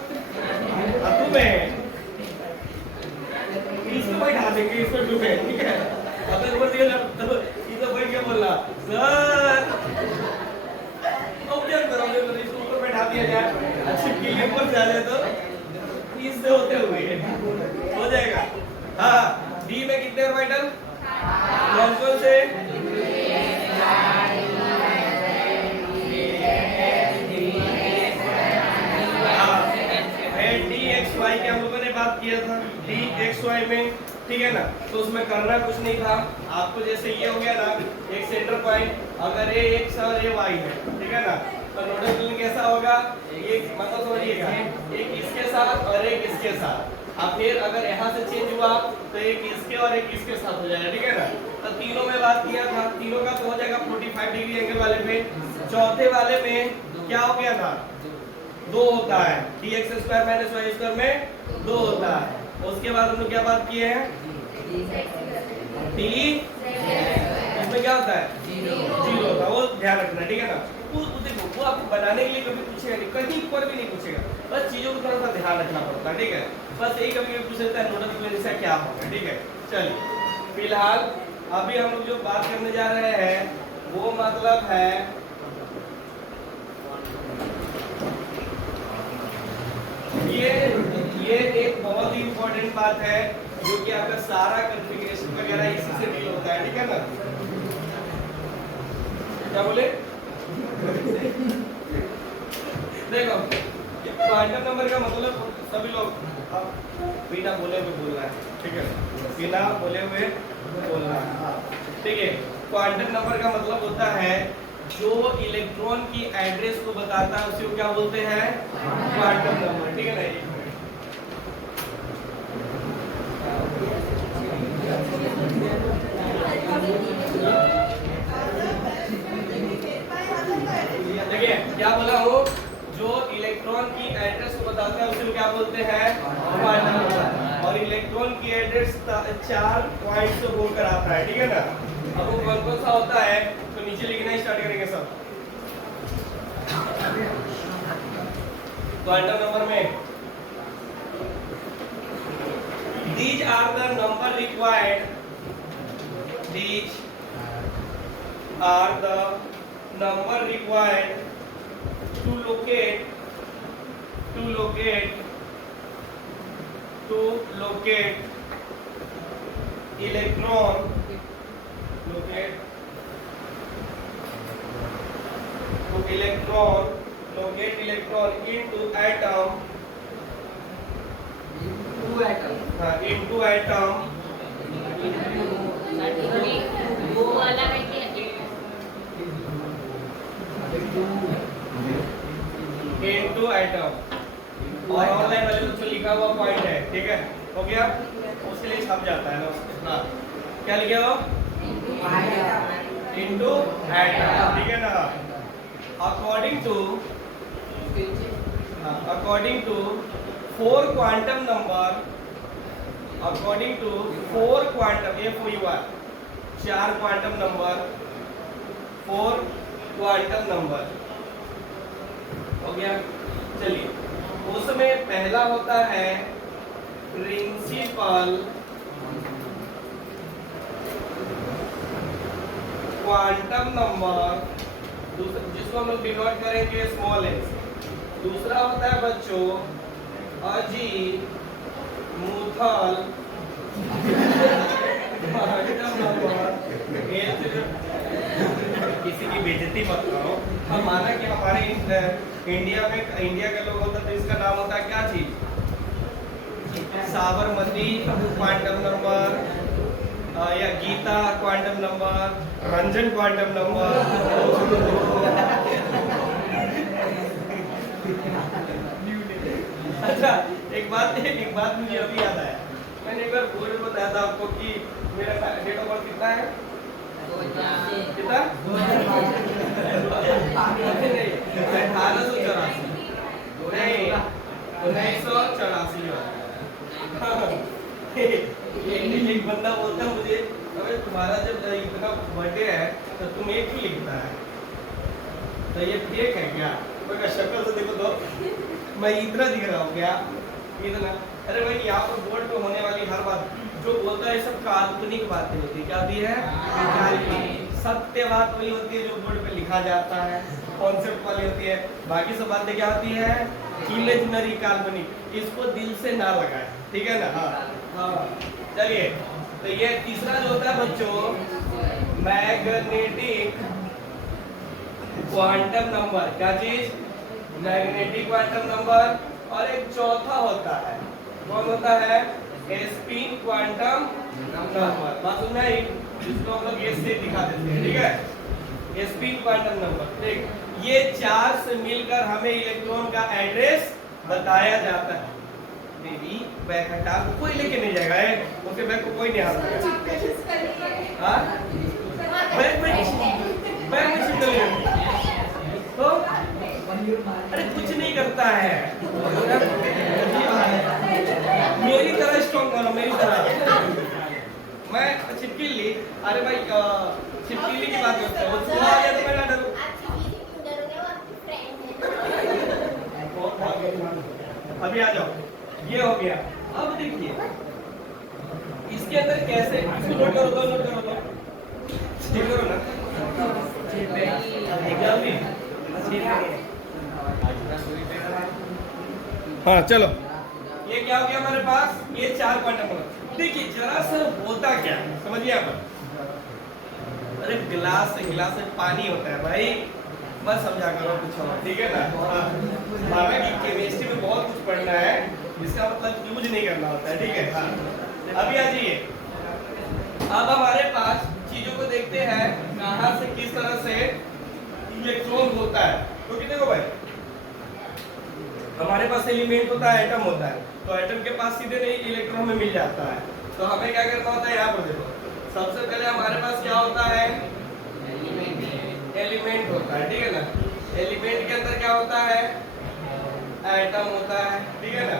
तुम्हें इसको बैठा देंगे, इसको डूबे, ठीक है। अगर बोल दिया तो इधर बैठ के बोलना सर, अब क्या करोगे, तो इसको ऊपर बैठा दिया जाए, अच्छी पीली ऊपर से आ जाए तो इससे होते हुए हो जाएगा। हाँ, डी में कितने ऑर्बिटल, कौन से, dxy के हम लोगों ने बात किया था, dxy में, ठीक है ना। तो उसमें करना कुछ नहीं था आपको, जैसे ये हो गया ना एक सेंटर पॉइंट, अगर ये x और ये y है, ठीक है ना, तो नोडल प्लेन कैसा होगा, एक मतलब समझिएगा, एक इसके साथ और एक इसके साथ। अब फिर अगर यहाँ से चेंज हुआ तो एक इसके और एक इसके साथ हो जाएगा, ठीक है ना। तो तीनों में बात किया था, तीनों का तो हो जाएगा 45 डिग्री एंगल वाले में। चौथे वाले में क्या हो गया था, 2 होता है, dx² - y² में 2 होता है। उसके बाद हम लोग क्या बात किए हैं, डी इसमें क्या होता है? जीरो होता है, वो ध्यान रखना, ठीक है ना। वो देखो वो आपको बनाने के लिए कभी पूछेगा नहीं, कहीं पर भी नहीं पूछेगा, बस चीजों को थोड़ा सा ध्यान रखना पड़ता है, ठीक है। बस यही कभी कभी पूछ लेता है नोडल इक्वेशन से क्या होगा, ठीक है। चलिए फिलहाल अभी हम लोग जो बात करने जा रहे हैं वो मतलब है ये एक बहुत ही इंपॉर्टेंट बात है जो कि आपका सारा कॉन्फ़िगरेशन वगैरह इसी से डील होता है, ठीक है ना। क्या बोले? देखो क्वांटम नंबर का मतलब सभी लोग बिना बोले हुए बोल रहा है, ठीक है, बिना बोले हुए बोल रहा है, ठीक है। क्वांटम नंबर का मतलब होता है जो इलेक्ट्रॉन की एड्रेस को बताता है उसे क्या बोलते हैं? क्वांटम नंबर, ठीक है ना। देखिए क्या बोला हूँ, जो इलेक्ट्रॉन की एड्रेस को बताता है उसे क्या बोलते हैं? Quantum number. और इलेक्ट्रॉन की एड्रेस 4 पॉइंट से होकर आता है, ठीक है ना। अब वो कौन कौन सा होता है तो नीचे लिखना स्टार्ट करेंगे सब। क्वांटम नंबर में these are the number required, these are the number required to locate electron, locate electron into atom, into atom, into atom। और ऑनलाइन वाले बच्चों लिखा हुआ पॉइंट है, ठीक है, हो गया, उसके लिए छप जाता है ना। हाँ क्या लिखे हो? into atom, ठीक है ना। according to 4 quantum number, according to 4 quantum FOUR 4 quantum number, 4 quantum number, हो गया। चलिए उसमें पहला होता है प्रिंसिपल क्वांटम नंबर, जिसको हम लोग डिनोट करेंगे स्मॉल एस। दूसरा होता है बच्चों अजीमुथल क्वांटम नंबर। किसी की बेइज्जती मत करो। हम माना कि हमारे इंडिया के लोग होता तो इसका नाम होता है क्या चीज? साबरमती क्वांटम नंबर, या Gita quantum number, Ranjan quantum number. अच्छा एक बात मुझे अभी याद आया, मैंने एक बार बोर्ड में बताया था आपको कि मेरा डेट ऑफ बर्थ कितना है? कितना? 1884 नहीं 1984। एक बंदा बोलता है मुझे, अबे तुम्हारा जब इतना बर्थडे है तो तुम एक ही लिखता है, तो ये फेक है क्या? मैं शक्ल से देखो तो मैं इतना दिख रहा हूँ क्या? इतना? अरे भाई यहाँ पर बोर्ड पे होने वाली हर बात जो बोलता है सब काल्पनिक बातें होती है। क्या होती है? काल्पनिक। सत्य बात वही होती है जो बोर्ड पे लिखा जाता है, कॉन्सेप्ट वाली होती है। बाकी सब बातें क्या होती है? इमेजिनरी, काल्पनिक। इसको दिल से ना लगाए, ठीक है ना। हाँ चलिए, तो ये तीसरा जो होता है बच्चों मैग्नेटिक क्वांटम नंबर। क्या चीज? Magnetic quantum number. और एक चौथा होता है, कौन होता है? Spin quantum number. बात समझ आई? जिसको हम लोग ये से दिखा देते हैं, ठीक है, स्पिन क्वांटम नंबर। ठीक, ये चार से मिलकर हमें इलेक्ट्रॉन का एड्रेस बताया जाता है। बेबी बैग हटा, कोई लेके नहीं जाएगा है, उसके बैग को कोई नहीं हाथ। हाँ बैग में छिपल तो अरे कुछ नहीं करता है, मेरी तरह स्ट्रॉन्ग बनो, मेरी तरह मैं छिपकली, अरे भाई छिपकली की बात करते हैं, वो चूहा आ गया तो मैं ना डरूं। अभी आ जाओ, ये हो गया। अब देखिए इसके अंदर कैसे, इसको नोट करो तो, नोट करो तो, ठीक करो ना। हाँ चलो, ये क्या हो गया हमारे पास, ये 4 पॉइंट नंबर। देखिए जरा सा होता क्या है, समझिए आप। अरे गिलास से पानी होता है भाई, बस समझा करो कुछ और, ठीक है ना। हालांकि केमिस्ट्री में बहुत कुछ पढ़ना है, इसका मतलब यूज नहीं करना होता है, ठीक है। हाँ अभी आ जाइए, अब हमारे पास चीजों को देखते हैं कहां से किस तरह से इलेक्ट्रॉन होता है। तो कितने को भाई, हमारे पास एलिमेंट होता है, एटम होता है, तो एटम के पास सीधे नहीं इलेक्ट्रॉन में मिल जाता है। तो हमें क्या करना होता है, यहाँ पर देखो, सबसे पहले हमारे पास क्या होता है, एलिमेंट होता है, ठीक है ना। एलिमेंट के अंदर क्या होता है, एटम होता है, ठीक है ना।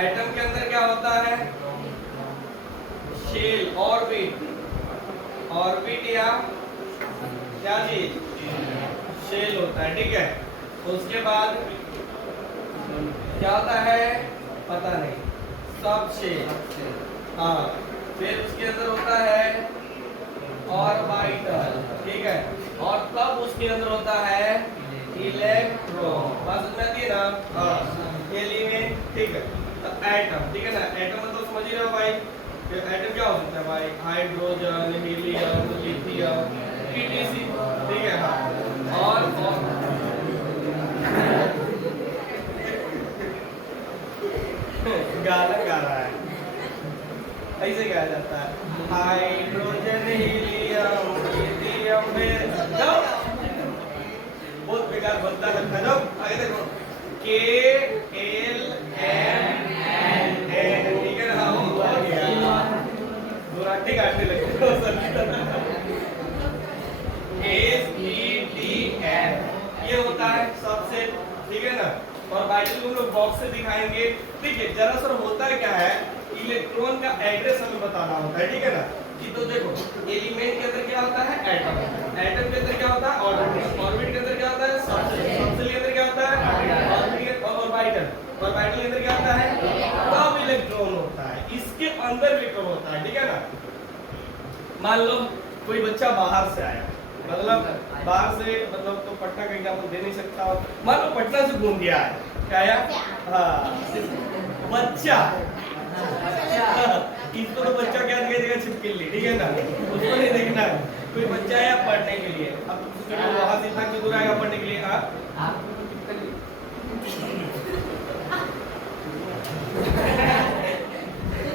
एटम के अंदर क्या होता है, शेल, ऑर्बिट या क्या चीज, शेल होता है, ठीक है। उसके बाद क्या होता है, पता नहीं, सब शेल। हाँ, फिर उसके अंदर होता है ऑर्बिटल, ठीक है। और तब उसके अंदर होता है इलेक्ट्रॉन, बात समझ आती है ना। हाँ, एलिमेंट, ठीक है। तो एटम, ठीक है ना। एटम मतलब समझ ही रहे हो भाई, एटम क्या हो सकता है भाई, हाइड्रोजन, हीलियम, लिथियम, पीटीसी, ठीक है। हाँ, और गाना गा रहा है, ऐसे गाया जाता है, हाइड्रोजन, हीलियम, लिथियम, जाओ बहुत बेकार बदला लगता है। जाओ आगे देखो, के एल एम एन, ठीक है ना। हो गया, दुराठी काटने लगे एस ई टी एन, ये होता है सबसे, ठीक है ना। और बाकी तुम लोग बॉक्स से दिखाएंगे। देखिए जरा सा होता है क्या है, इलेक्ट्रॉन का एड्रेस हमें बताना होता है, ठीक है ना। कि तो देखो एलिमेंट के अंदर क्या होता है, एटम, एटम के अंदर क्या होता है, ऑर्बिट, ऑर्बिट के अंदर क्या होता है, सबसेल, सबसेल के अंदर क्या होता है, ऑर्बिट, ऑर्बिटल, ऑर्बिटल के अंदर क्या होता है, तब इलेक्ट्रॉन होता है, इसके अंदर इलेक्ट्रॉन होता है, ठीक है ना। मान लो कोई बच्चा बाहर से आया, मतलब बाहर से मतलब तो पटना का एग्जाम्पल दे नहीं सकता हो, मान लो पटना से घूम गया है, क्या आया, हाँ बच्चा, इसको तो बच्चा क्या दिखेगा, छिपकली, ठीक है ना, उसको नहीं देखना है। कोई बच्चा है पढ़ने के लिए, अब वहां से इतना क्यों दूर आएगा पढ़ने के लिए,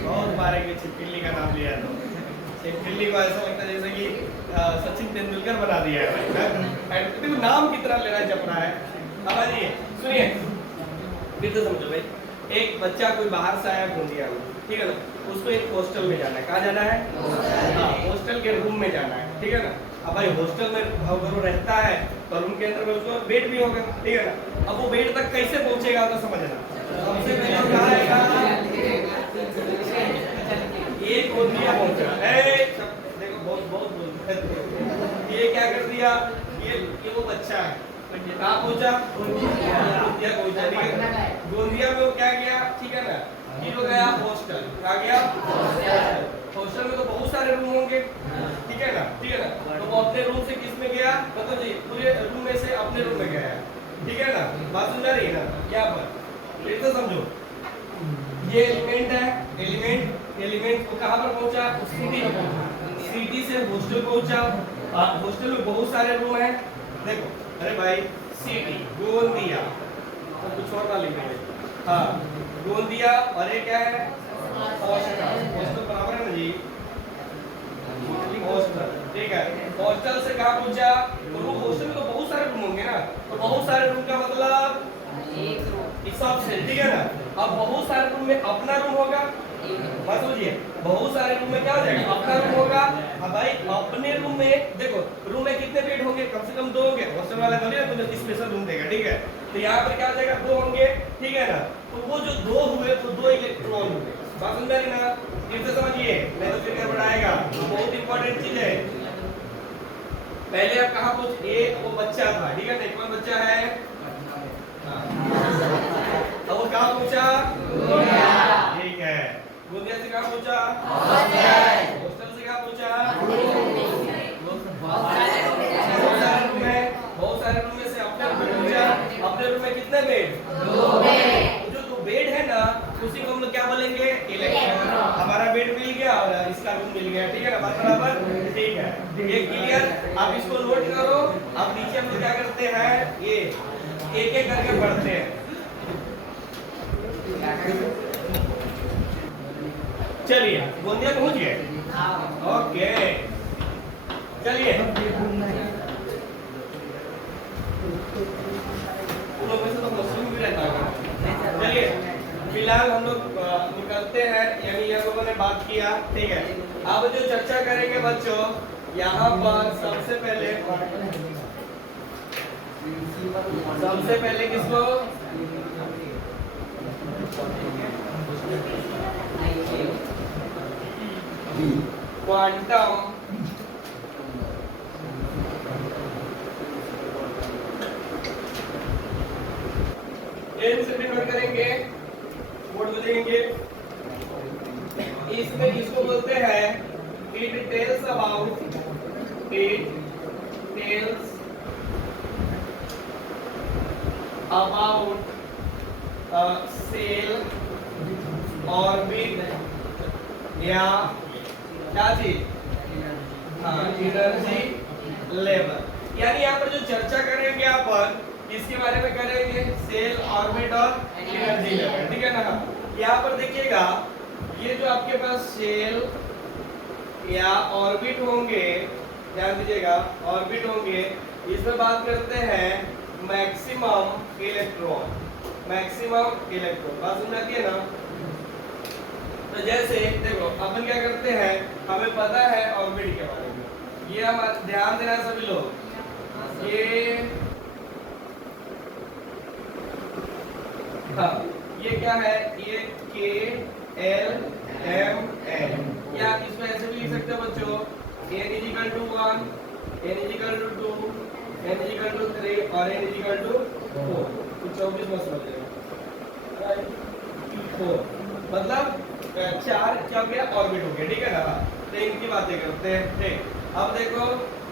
बहुत मारेंगे छिपकली का नाम लिया तो, छिपकली को ऐसा लगता है जैसे कि सचिन तेंदुलकर बना दिया है भाई, नाम कितना लेना जप रहा है। अब आइए सुनिए, फिर तो समझो भाई, एक बच्चा कोई बाहर से आया गोंदिया में, ठीक है ना, उसको एक हॉस्टल में जाना है, कहाँ जाना है, हाँ हॉस्टल के रूम में जाना है, ठीक है ना। अब भाई हॉस्टल में अगर वो रहता है तो रूम के अंदर में उसको बेड भी होगा, ठीक है ना। अब वो बेड तक कैसे पहुंचेगा तो समझना, सबसे पहले कहाँ आएगा, एक गोंदिया पहुंचा, देखो बहुत बहुत ये क्या कर दिया, ये वो बच्चा है, कहाँ पहुंचा, गोंदिया पहुंचा, ठीक है। गोंदिया में वो क्या किया, ठीक है ना, ये हो गया हॉस्टल, कहाँ गया, हॉस्टल में तो बहुत सारे रूम होंगे, ठीक है ना, ठीक है ना। तो वो अपने रूम से किस में गया, मतलब जी पूरे रूम में से अपने रूम में गया, ठीक है ना। बात समझ रही है ना, क्या पर फिर तो समझो, ये एलिमेंट है, एलिमेंट को कहाँ पर पहुंचा, सिटी में पहुंचा, सिटी से हॉस्टल पहुंचा, हॉस्टल में बहुत सारे रूम हैं, देखो अरे भाई सिटी गोंदिया, तो कुछ और ना लिखेंगे, हाँ गोंदिया, और ये क्या है, हॉस्टल बराबर है ना जी, हॉस्टल, ठीक है। हॉस्टल से कहाँ पहुंचा, रूम, हॉस्टल में तो बहुत सारे रूम होंगे ना, तो बहुत सारे रूम का मतलब एक रूम, सबसे, ठीक है ना। अब बहुत सारे रूम में अपना रूम होगा, बात समझिए, बहुत सारे रूम में क्या हो जाएगा, अपना रूम होगा। अब भाई अपने रूम में देखो, रूम में कितने बेड होंगे, कम से कम 2 होंगे, हॉस्टल वाला थोड़ी ना तुम्हें स्पेशल रूम देगा, ठीक है। तो यहाँ पर क्या हो जाएगा, 2 होंगे, ठीक है ना। तो वो जो 2 हुए तो 2 इलेक्ट्रॉन हुए, बात समझ रही ना? फिर से समझिए, नहीं तो फिर गड़बड़ाएगा। बहुत इंपॉर्टेंट चीज है। पहले आप कहा कुछ एक वो बच्चा था, ठीक है ना? कौन बच्चा है? अब वो कहाँ पूछा? ठीक है। गोंदिया से कहाँ पूछा? हॉस्टल से कहाँ पूछा? बहुत सारे रूम में से अपने रूम में पूछा। अपने रूम में कितने बेड? 2 बेड। जो 2 बेड है ना, उसी को हम लोग क्या बोलेंगे? इलेक्ट्रॉन। हमारा बेड मिल गया और इसका रूम मिल गया, ठीक है ना? बात बराबर? ठीक है, ये क्लियर? आप इसको नोट करो। अब नीचे हम लोग क्या करते हैं, ये एक एक करके पढ़ते हैं। चलिए, गोंदिया पहुंच गए? ओके, चलिए। भी रहता है। चलिए, फिलहाल हम लोग निकलते हैं, यानी ये लोगों ने बात किया, ठीक है? अब जो चर्चा करेंगे बच्चों, यहाँ पर सबसे पहले किसको? क्वांटम एन से डिनोट करेंगे, वर्ड बदलेंगे। इसमें इसको बोलते हैं it tells about shell orbit या क्या चीज? हाँ, एनर्जी लेवल। यानी यहाँ पर जो चर्चा करेंगे अपन इसके बारे में करेंगे, सेल ऑर्बिट और एनर्जी लेवल, ठीक है ना? यहाँ पर देखिएगा, ये जो आपके पास सेल या ऑर्बिट होंगे, ध्यान दीजिएगा, ऑर्बिट होंगे, इसमें बात करते हैं मैक्सिमम इलेक्ट्रॉन। बात समझ आती है ना? तो जैसे देखो, अपन क्या करते हैं, हमें पता है ऑर्बिट के बारे में, ये हम ध्यान देना सभी लोग, ये हाँ, ये क्या है? ये K L M N, या इसमें ऐसे भी लिख सकते हो बच्चों, N = 1, N = 2, N = 3 और N = 4। तो 24 में समझ जाएगा, 4 मतलब 4 क्या हो गया? ऑर्बिट हो गया, ठीक है ना? तो इनकी बातें करते हैं, ठीक। अब देखो,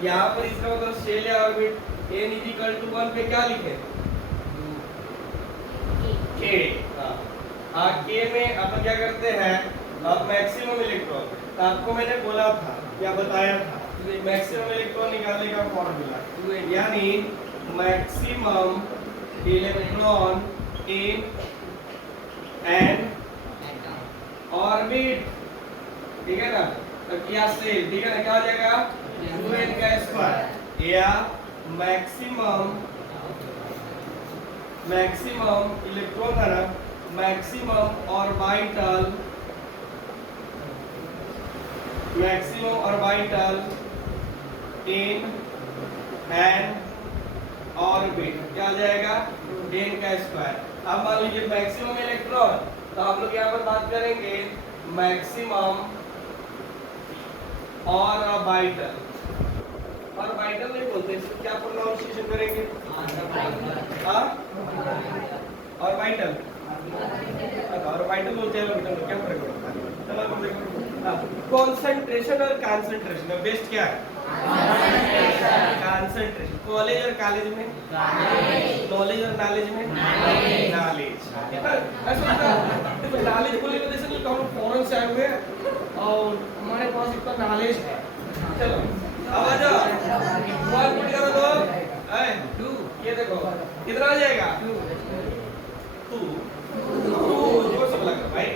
यहाँ पर इसका मतलब सेल या ऑर्बिट, N = 1 पे क्या लिखे? K। हाँ, K में अपन क्या करते हैं? अब मैक्सिमम इलेक्ट्रॉन, तो आपको मैंने बोला था, क्या बताया था? मैक्सिमम इलेक्ट्रॉन निकालने का फॉर्मूला, यानी maximum electron in an orbit, ठीक है ना? तो क्या सेल, ठीक है ना? क्या हो जाएगा? 2n² या मैक्सिमम इलेक्ट्रॉन है ना, maximum orbital in an orbit, क्या हो जाएगा? n²। अब मान लीजिए मैक्सिमम इलेक्ट्रॉन, तो हम लोग यहाँ पर बात करेंगे मैक्सिमम ऑर्बिटल। ऑर्बिटल नहीं बोलते, इसको क्या प्रोनाउंसिएशन करेंगे? ऑर्बिटल बोलते हैं, क्या फर्क पड़ता है? चलो देखो, कॉन्सेंट्रेशन और कंसंट्रेशन में बेस्ट क्या है? कंसंट्रेशन। कॉलेज और कॉलेज में, नॉलेज और नॉलेज में, नॉलेज। देखो, नॉलेज बोले तो जैसे हम लोग फॉरेन से आए हुए हैं और हमारे पास इतना नॉलेज है। चलो अब आ जाओ, वन पुट करो तो 2, ये देखो कितना आ जाएगा? 2 जोर से बोला करो भाई।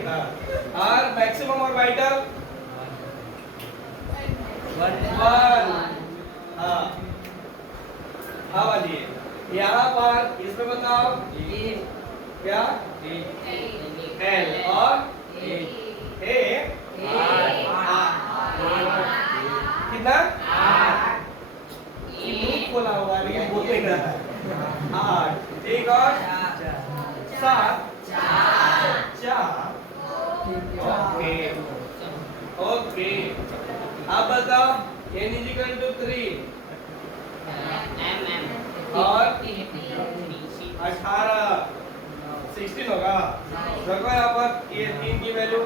और मैक्सिमम ऑर्बिटल 1। हाँ, अब आइए यहाँ पर, इसमें बताओ क्या? L और A कितना? 8 खोला हुआ है लेकिन बोल नहीं रहा है। 8, ठीक, और 7 4 ओके ओके, आप बताओ n इज इक्वल टू 3 और 18 16 होगा। देखो यहाँ पर ये 3 की वैल्यू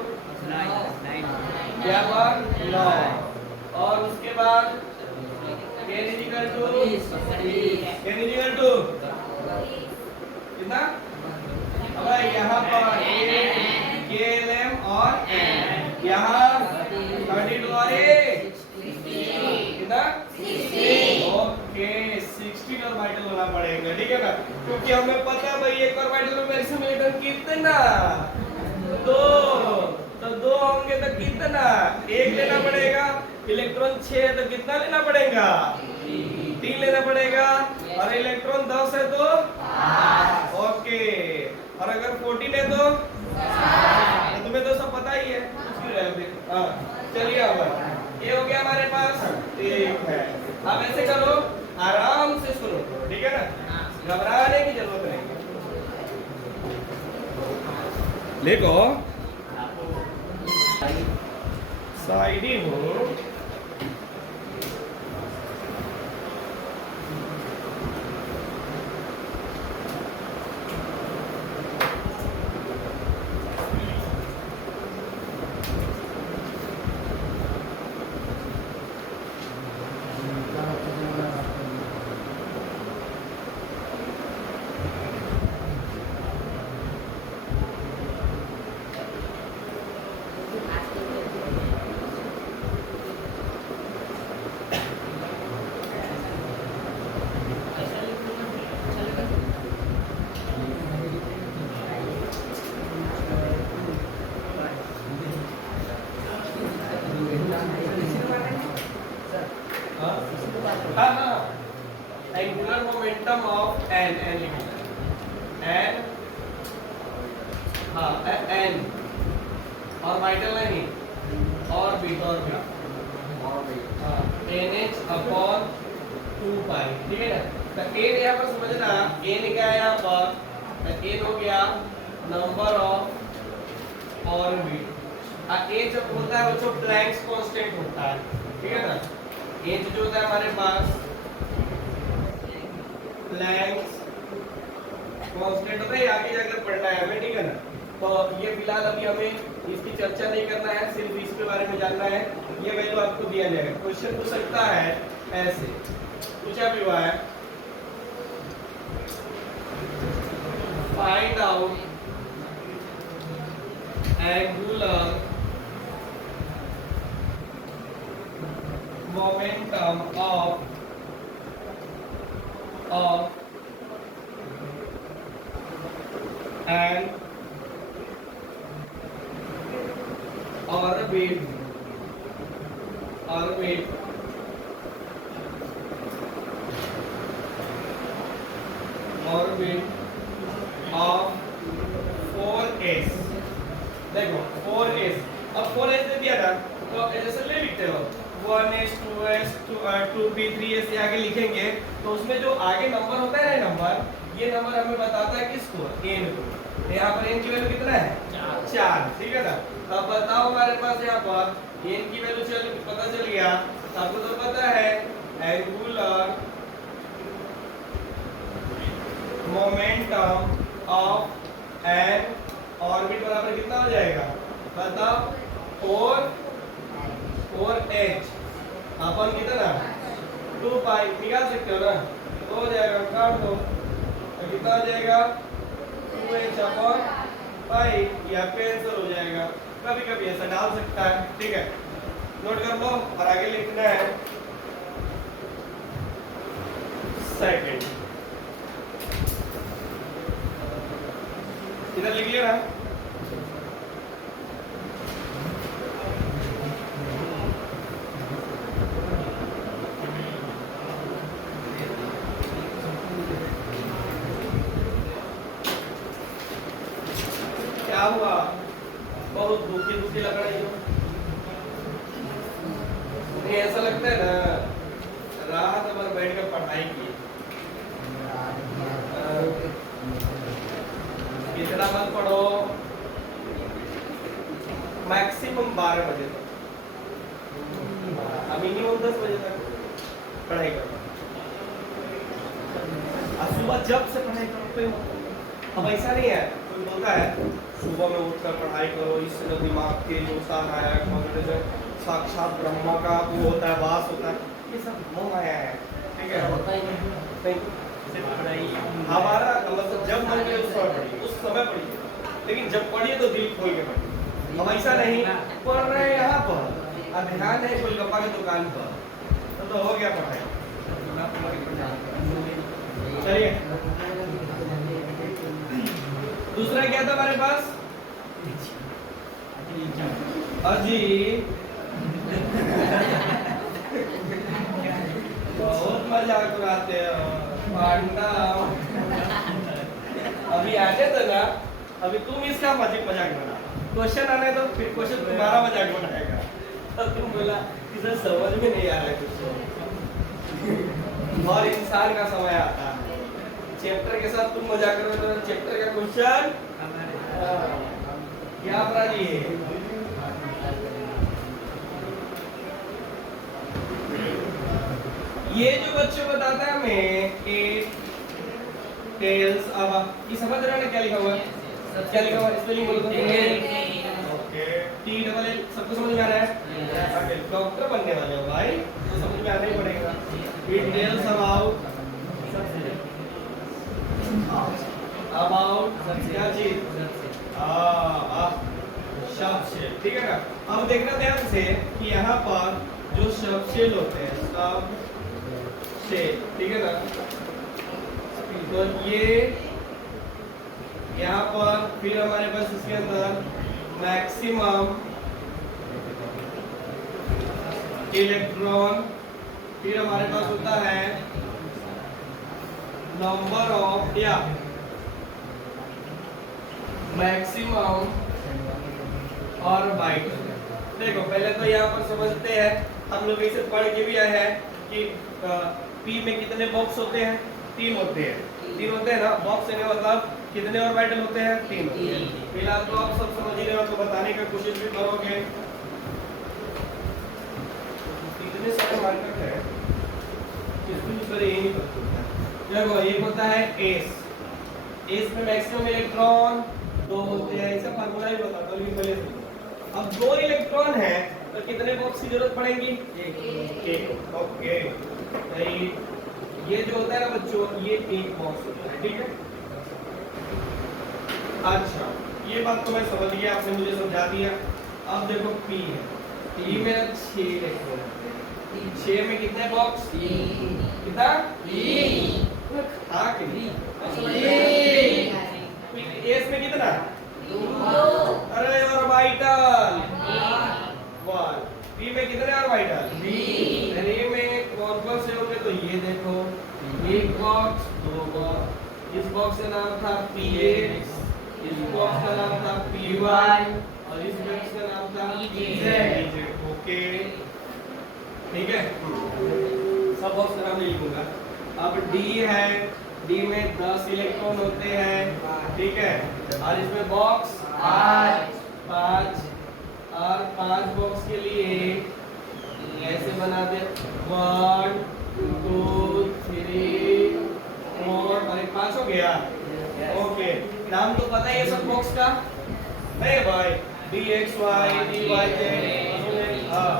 यहाँ पर 9 और उसके बाद n इज इक्वल टू कितना? अब यहाँ पर KLM और यहाँ 32 और कितना? ओके 16 और वाइटल होना पड़ेगा, ठीक है ना, क्योंकि हमें पता है भाई एक और वाइटल में मैक्सिमम इलेक्ट्रॉन कितना? 2, तो 2 होंगे तो कितना? 1 लेना पड़ेगा। इलेक्ट्रॉन 6 है तो कितना लेना पड़ेगा? 3 लेना पड़ेगा। और इलेक्ट्रॉन 10 है तो ओके, और अगर 14 है तो तुम्हें तो सब पता ही है, क्यों रहे हो फिर? हाँ चलिए, अब ये हो गया हमारे पास, ठीक है। अब ऐसे करो, आराम से सुनो, ठीक है ना, घबराने की जरूरत नहीं। देखो साइडी हो, angular momentum of n n हाँ n और वाइटल नहीं और बीट हाँ NH अपॉन 2 पाई, ठीक है ना। तो n यहाँ पर समझना, n क्या है यहाँ पर? n हो गया नंबर ऑफ ऑर्बिट। a जब होता है वो जो प्लैंक्स कांस्टेंट होता है, ठीक है ना। h जो होता है हमारे पास प्लैंक्स कांस्टेंट होता है, आगे जाकर पढ़ना है हमें, ठीक है ना। तो ये फिलहाल अभी हमें इसकी चर्चा नहीं करना है, सिर्फ इसके बारे में जानना है। ये वैल्यू आपको दिया जाएगा, क्वेश्चन पूछ सकता है ऐसे, पूछा भी हुआ है, find out angular momentum of an orbit of 4s। देखो 4s, अब 4s दे दिया था तो ऐसे ले लिखते हो 1s 2s 2p 3s से आगे लिखेंगे, तो उसमें जो आगे नंबर होता है ना, नंबर, ये नंबर हमें बताता है किसको? n को। यहाँ पर n की वैल्यू कितना है? 4, ठीक है ना। तो अब बताओ हमारे पास यहाँ पर n की वैल्यू पता चल गया, आपको तो पता है angular momentum of N orbit बराबर कितना हो जाएगा? बताओ 4h अपन कितना 2 पाई निकाल सकते हो ना, तो हो जाएगा, काट दो तो कितना हो जाएगा 2h अपॉन पाई, या कैंसिल हो जाएगा। कभी कभी ऐसा डाल सकता है, ठीक है, नोट कर लो और आगे लिखना है सेकंड, इधर लिख लिया ना। क्या हुआ? बहुत दुखी दुखी लग रही हो, नहीं ऐसा लगता है ना, रात भर बैठ कर पढ़ाई की, इतना मत पढ़ो, मैक्सिमम 12 बजे तक, मिनिमम 10 बजे तक पढ़ाई करो। और सुबह जब से पढ़ाई करते हो, अब ऐसा नहीं है कोई बोलता है सुबह में उठकर पढ़ाई करो, इससे जो दिमाग तेज होता है, जो साक्षात ब्रह्मा का वो होता है, वास होता है, ये सब मोह आया है। ठीक है, नहीं हमारा मतलब जब मन करे उस समय पढ़िए, उस समय पढ़िए, लेकिन जब पढ़िए तो दिल खोल के पढ़िए। अब ऐसा नहीं पढ़ रहे हैं यहाँ पर, अब ध्यान है गोलगप्पा की दुकान पर, तो हो गया पढ़ाई। चलिए दूसरा क्या था हमारे पास? अजी बहुत मजाक उड़ाते हो पांडा। अभी आने दो ना, अभी तुम इसका मजाक बना, क्वेश्चन आने तो फिर क्वेश्चन तुम्हारा मजाक बनाएगा, तब तुम बोला इसे समझ में नहीं आ रहा है कुछ। और इंसान का समय आता है, चैप्टर के साथ तुम मजाक करोगे तो चैप्टर का क्वेश्चन क्या अपराधी है। ये जो बच्चों बताता है हमें एट टेल्स, अब ये समझ रहे हो ना क्या लिखा हुआ है? क्या लिखा हुआ है? स्पेलिंग बोलो तो। ओके, टी डबल एल सबको समझ में आ रहा है? डॉक्टर बनने वाले हो भाई, तो समझ में आना ही पड़ेगा। इट टेल्स अबाउट क्या चीज? शब्द शेल, ठीक है ना। अब देखना ध्यान से कि यहाँ पर जो शब्द शेल होते हैं, शब्द शेल, ठीक है ना, तो ये यहाँ पर फिर हमारे पास इसके अंदर मैक्सिमम इलेक्ट्रॉन, फिर हमारे पास होता है नंबर ऑफ या मैक्सिमम ऑर्बिटल। देखो पहले तो यहाँ पर समझते हैं, हम लोग इसे पढ़ के भी आए हैं कि पी में कितने बॉक्स होते हैं? 3 होते हैं, 3 होते हैं ना। बॉक्स से मतलब कितने ऑर्बिटल होते हैं? 3 होते हैं। फिलहाल तो आप सब समझ ही रहे हो, तो बताने की कोशिश भी करोगे। कितने सारे मार्कर हैं किसमें करे यही नहीं पता। देखो एक होता है एस, एस में मैक्सिमम इलेक्ट्रॉन 2 होते हैं, इसका फार्मूला ही बताता हूं पहले से। अब 2 इलेक्ट्रॉन है तो कितने बॉक्स की जरूरत पड़ेगी? एक। ओके, ये जो होता है ना बच्चों, ये एक बॉक्स होता है, ठीक है। अच्छा, ये बात तो मैं समझ गया, आपने मुझे समझा दिया। अब देखो पी है, पी में 6 इलेक्ट्रॉन, 6 में कितने बॉक्स? कितना? 3। एस में कितना? 2। अरे ऑर्बिटल 1। पी में कितने ऑर्बिटल? 3। अरे में कौन से होंगे? तो ये देखो, एक बॉक्स, 2 बॉक्स। इस बॉक्स का नाम था px, इस बॉक्स का नाम था py और इस बॉक्स का नाम था pz। ओके, ठीक है, सब बॉक्स का नाम नहीं लिखूंगा। अब d है, d में 10 इलेक्ट्रॉन होते हैं, ठीक है, और इसमें बॉक्स 5 और 5 बॉक्स के लिए ऐसे बना दे 1 2 3 4 और 5 हो गया। ओके, नाम तो पता ही है सब बॉक्स का, नहीं भाई? dxy dyz, हाँ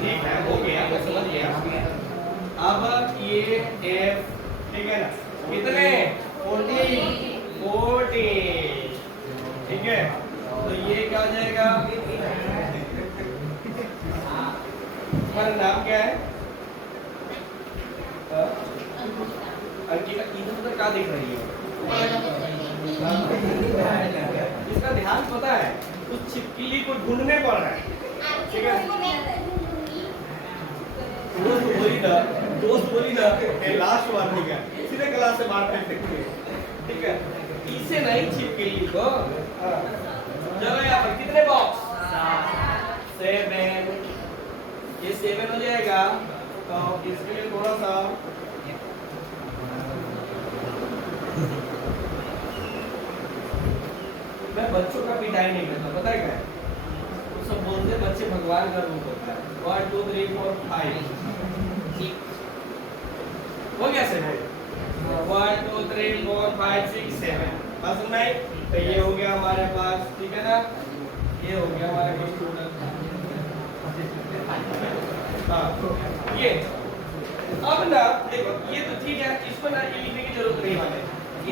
ठीक है, हो गया, मैं समझ गया। अब ये f, ठीक है ना, कितने? 40, ठीक है, तो ये क्या हो जाएगा? तुम्हारा नाम क्या है? अंकिता। इधर क्या दिख रही है? इसका ध्यान पता है, कुछ छिपकली को ढूंढने पड़ रहा है, ठीक है। दोस्त बोली ना लास्ट वार्निंग है, सीधे क्लास से बाहर फेंक सकते हैं, ठीक है। इसे नहीं छिपकली को। चलो यहाँ पर कितने बॉक्स? 7। ये 7 हो जाएगा, तो इसके लिए थोड़ा सा मैं बच्चों का पिटाई नहीं करता, पता है क्या? सब बोलते हैं बच्चे भगवान का रूप होता है। 1 2 3 4 5 हो गया सर? 1 2 3 4 5 6 7 बस में तो ये हो गया हमारे पास, ठीक है ना? ये हो गया हमारे पास टोटल। हाँ ये अब ना देखो, ये तो ठीक है, इसको ना ये लिखने की जरूरत नहीं है।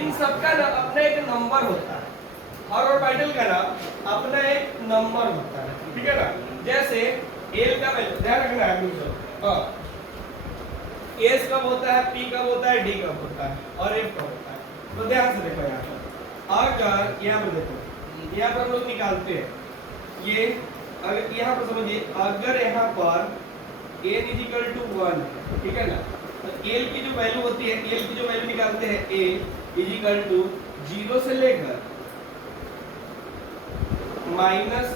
इन सब का ना अपना एक नंबर होता है, हर ऑर्बिटल का ना अपना एक नंबर होता है, ठीक है ना? जैसे एल का वैल्यू ध्यान रखना है हमेशा। हाँ एस कब होता है, पी कब होता है, डी कब होता है और एफ कब होता है। तो ध्यान से देखो यहाँ पर, अगर यहाँ पर देखो, यहाँ पर हम लोग निकालते हैं ये, अगर यहाँ पर समझिए, अगर यहाँ पर n इजिकल टू 1, ठीक है ना? तो l की जो वैल्यू होती है, l की जो वैल्यू निकालते हैं a इजिकल टू 0 से लेकर माइनस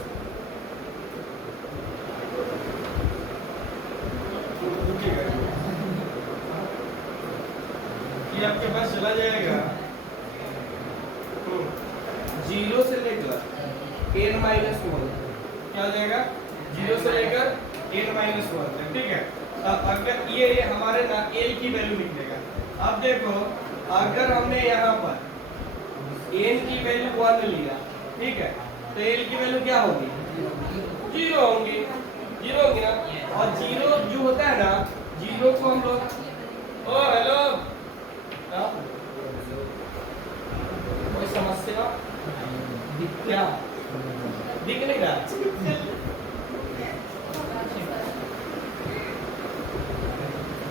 ये आपके पास चला जाएगा 0 से लेकर n माइनस 1, क्या हो जाएगा? 0 से लेकर n माइनस 1 तक, ठीक है? अब अगर ये हमारे ना l की वैल्यू लिख देगा। अब देखो, अगर हमने यहाँ पर n की वैल्यू 1 लिया, ठीक है, तो l की वैल्यू क्या होगी? 0 होंगी, 0 होगी ना? और 0 जो होता है ना, 0 को हम लोग, ओ हेलो, कोई समस्या क्या दिख नहीं रहा?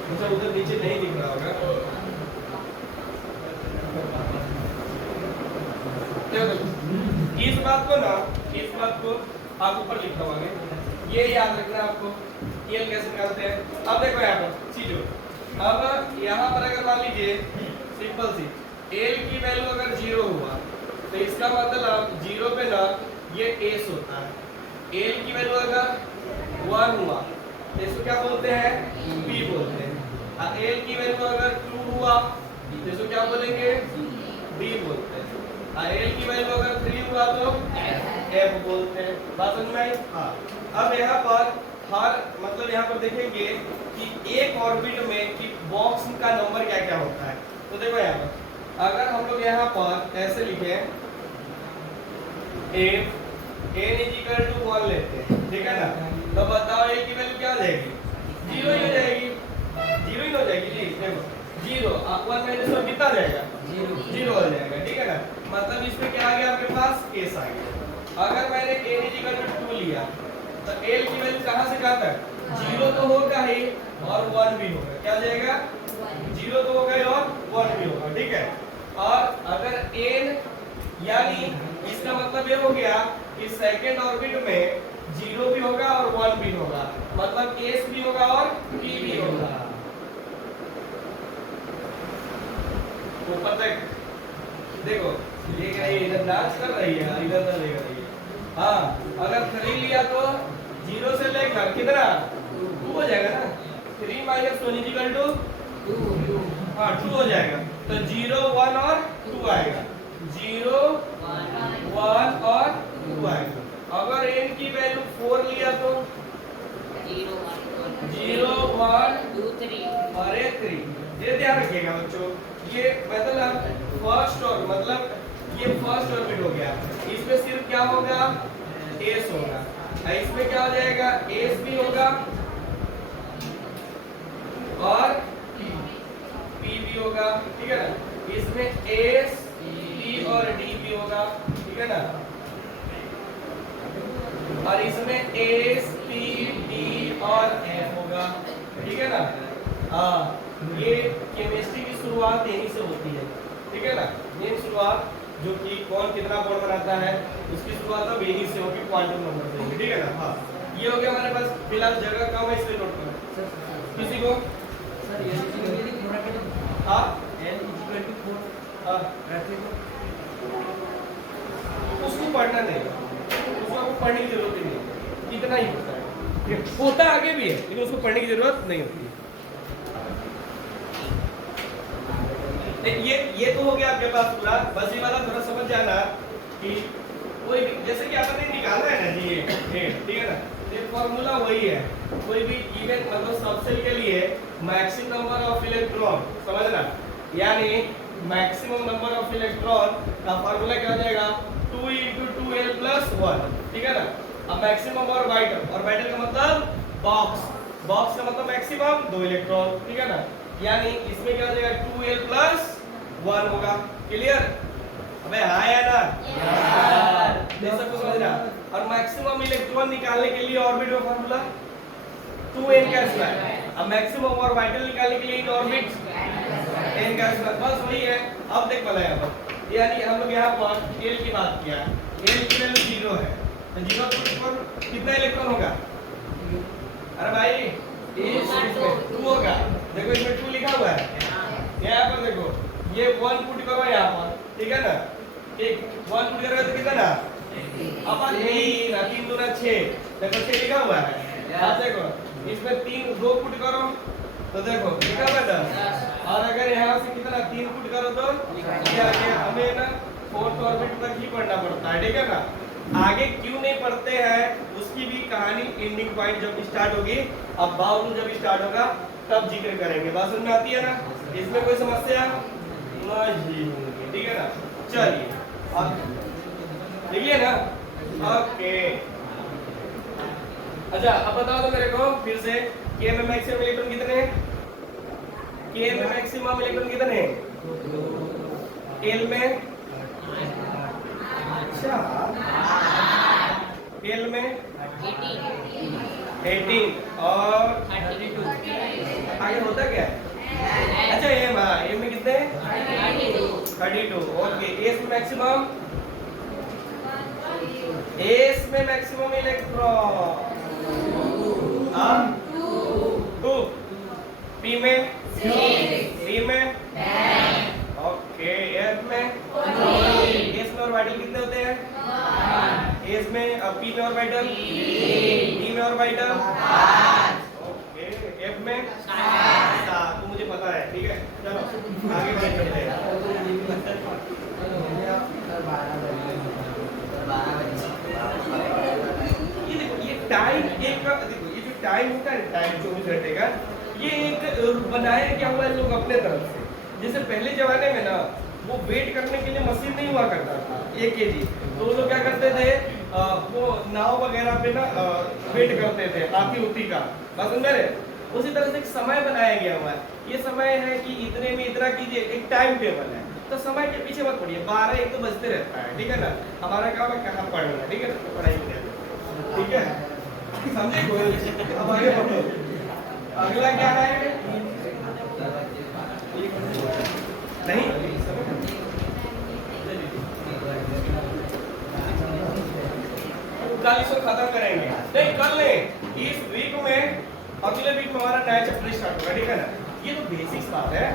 मुझे उधर नीचे नहीं दिख रहा होगा। इस बात को ना, इस बात को आप ऊपर लिखा होगा, ये याद रखना आपको। एल कैसे निकालते हैं? अब देखो यहाँ पर सीधो, अब यहाँ पर अगर मान लीजिए सिंपल सी एल की वैल्यू अगर 0 हुआ तो इसका मतलब 0 पे ना ये एस होता है। एल की वैल्यू अगर 1 हुआ तो इसको क्या बोलते हैं? बी बोलते हैं। और एल की वैल्यू अगर 2 हुआ तो इसको क्या बोलेंगे? डी बोलते हैं। और एल की वैल्यू अगर 3 हुआ तो एफ बोलते हैं। बात समझ में आई? हाँ। अब यहाँ पर हर मतलब यहाँ पर देखेंगे कि एक ऑर्बिट में कि बॉक्स का नंबर क्या क्या होता है। तो देखो यहाँ पर अगर हम लोग यहाँ पर ऐसे लिखे एफ n इजिकल टू 1 लेते हैं, ठीक है ना? तो बताओ a की वैल्यू क्या हो जाएगी? 0 ही हो जाएगी, 0 ही हो जाएगी जी। देखो 0 1 माइनस 1 कितना जाएगा? 0 हो जाएगा, ठीक है ना? मतलब इसमें क्या आ गया आपके पास? s आ गया। अगर मैंने n इजिकल टू 2 लिया तो l की वैल्यू कहां से कहां तक? 0 तो होगा ही और 1 भी होगा। क्या हो जाएगा? 0 तो होगा ही और 1 भी होगा, ठीक है? और अगर n यानी इसका मतलब ये हो गया कि सेकंड ऑर्बिट में 0 भी होगा और 1 भी होगा, मतलब s भी होगा और p भी होगा। ऊपर तक देखो, ये इधर डांस कर रही है, इधर ना देख रही है। हाँ, अगर 3 लिया तो 0 से लेकर कितना? 2 हो जाएगा ना? 3 माइनस 1 इक्वल टू 2। हाँ 2 हो जाएगा। तो 0 1 और 2 आएगा, 0 1 और 2 आएगा। अगर n की वैल्यू 4 लिया तो 0 1 2 3 और 3। ये ध्यान रखिएगा बच्चों, ये मतलब फर्स्ट और मतलब ये फर्स्ट ऑर्बिट हो गया। इसमें सिर्फ क्या होगा? s होगा। इसमें क्या हो जाएगा? s भी होगा और p भी होगा, ठीक है ना? इसमें s p और d भी होगा, ठीक है ना? और इसमें s p d और f होगा, ठीक है ना? हाँ, ये केमिस्ट्री की शुरुआत यहीं से होती है, ठीक है ना? ये शुरुआत जो कि कौन कितना बॉन्ड बनाता है उसकी शुरुआत अब यहीं से होगी, क्वांटम नंबर से, ठीक है ना? हाँ, ये हो गया हमारे पास। फिलहाल जगह कम है इसलिए नोट करो किसी को। सर ये थोड़ा के हाँ n इक्वल टू 4 हाँ, रखे तो उसको पढ़ना नहीं, उसको आपको पढ़ने की जरूरत ही नहीं, इतना ही होता है। होता आगे भी है लेकिन उसको पढ़ने की जरूरत नहीं होती है। ये तो हो गया आपके पास पूरा। बस ये वाला थोड़ा समझ जाना कि कोई भी जैसे कि आपने निकाला है ना जी ये ठीक है ना, ये फॉर्मूला वही है। कोई भी इवन मतलब सबसेल के लिए मैक्सिमम नंबर ऑफ इलेक्ट्रॉन, समझना, यानी मैक्सिमम नंबर ऑफ इलेक्ट्रॉन का फॉर्मूला क्या हो जाएगा 2 × 2l + 1, ठीक है ना। अब मैक्सिमम ऑर्बिटल, ऑर्बिटल का मतलब बॉक्स, बॉक्स का मतलब मैक्सिमम 2 इलेक्ट्रॉन, ठीक है ना, यानी इसमें क्या हो जाएगा 2l + 1 होगा। क्लियर? अबे हाँ या ना यार, ये सब कुछ समझना। और मैक्सिमम इलेक्ट्रॉन निकालने के लिए ऑर्बिट का फॉर्मूला 2n²। अब मैक्सिमम ऑर्बिटल निकालने के लिए इन ऑर्बिट n², बस वही है। अब देख वाला यहाँ पर, यानी हम लोग यहाँ पर l की बात किया, l की वैल्यू 0 है, तो 0 पर कितना इलेक्ट्रॉन होगा? अरे भाई 2 होगा। देखो इसमें 2 लिखा हुआ है, यहाँ पर देखो ये 1 पुट करो यहाँ पर, ठीक है ना, ठीक 1 पुट करोगे तो कितना ना अपन 3 दूना 6, देखो 6 लिखा हुआ है। अब देखो इसमें 2 पुट करो तो देखो लिखा हुआ है 10, और अगर यहाँ से कितना 3 पुट करो तो क्या हमें ना 4th ऑर्बिट तक ही पढ़ना पड़ता है, ठीक है ना। आगे क्यों नहीं पढ़ते हैं उसकी भी कहानी एंडिंग पॉइंट जब स्टार्ट होगी, अब बाउल जब स्टार्ट होगा तब जिक्र करेंगे। बात समझ में आती है ना? इसमें कोई समस्या नहीं होगी, ठीक है ना। चलिए अब लिखिए ना, ओके। अच्छा अब बताओ तो मेरे को फिर से के में मैक्सिमम इलेक्ट्रॉन कितने हैं? के में मैक्सिमम इलेक्ट्रॉन कितने हैं? एल में, अच्छा एल में 18 और 32, आगे होता क्या है? अच्छा एम में कितने? 32, ओके। एस में मैक्सिमम, एस में मैक्सिमम इलेक्ट्रॉन 2, पी में 6, डी में 10, ओके। एफ में, एस में ऑर्बिटल कितने होते हैं? एस में, पी में ऑर्बिटल, डी में ऑर्बिटल, ओके। एफ में 7, तो मुझे पता है, ठीक है। चलो आगे बढ़ते हैं। ये देखो ये टाइम एक का, देखो ये जो टाइम होता है टाइम 24 घंटे का, ये एक बनाया क्या हुआ है लोग अपने तरफ से। जैसे पहले जमाने में ना वो वेट करने के लिए मशीन नहीं हुआ करता था 1 kg, तो वो लोग क्या करते थे वो नाव वगैरह पे ना वेट करते थे हाथी उती का, बात समझ रहे? उसी तरह से एक समय बनाया गया हुआ है। ये समय है कि इतने में इतना कीजिए, एक टाइम टेबल है, तो समय के पीछे मत पड़िए। 12-1 तो बजते रहता है, ठीक है ना। हमारा काम है कहाँ पढ़ना, ठीक है, तो पढ़ाई में, ठीक है, समझे कोई? अब आगे बढ़ो, अगला क्या है? नहीं कल इसको खत्म करेंगे, नहीं कर ले इस वीक में, अगले वीक में हमारा नया चैप्टर स्टार्ट होगा, ठीक है ना। ये तो बेसिक्स बात है।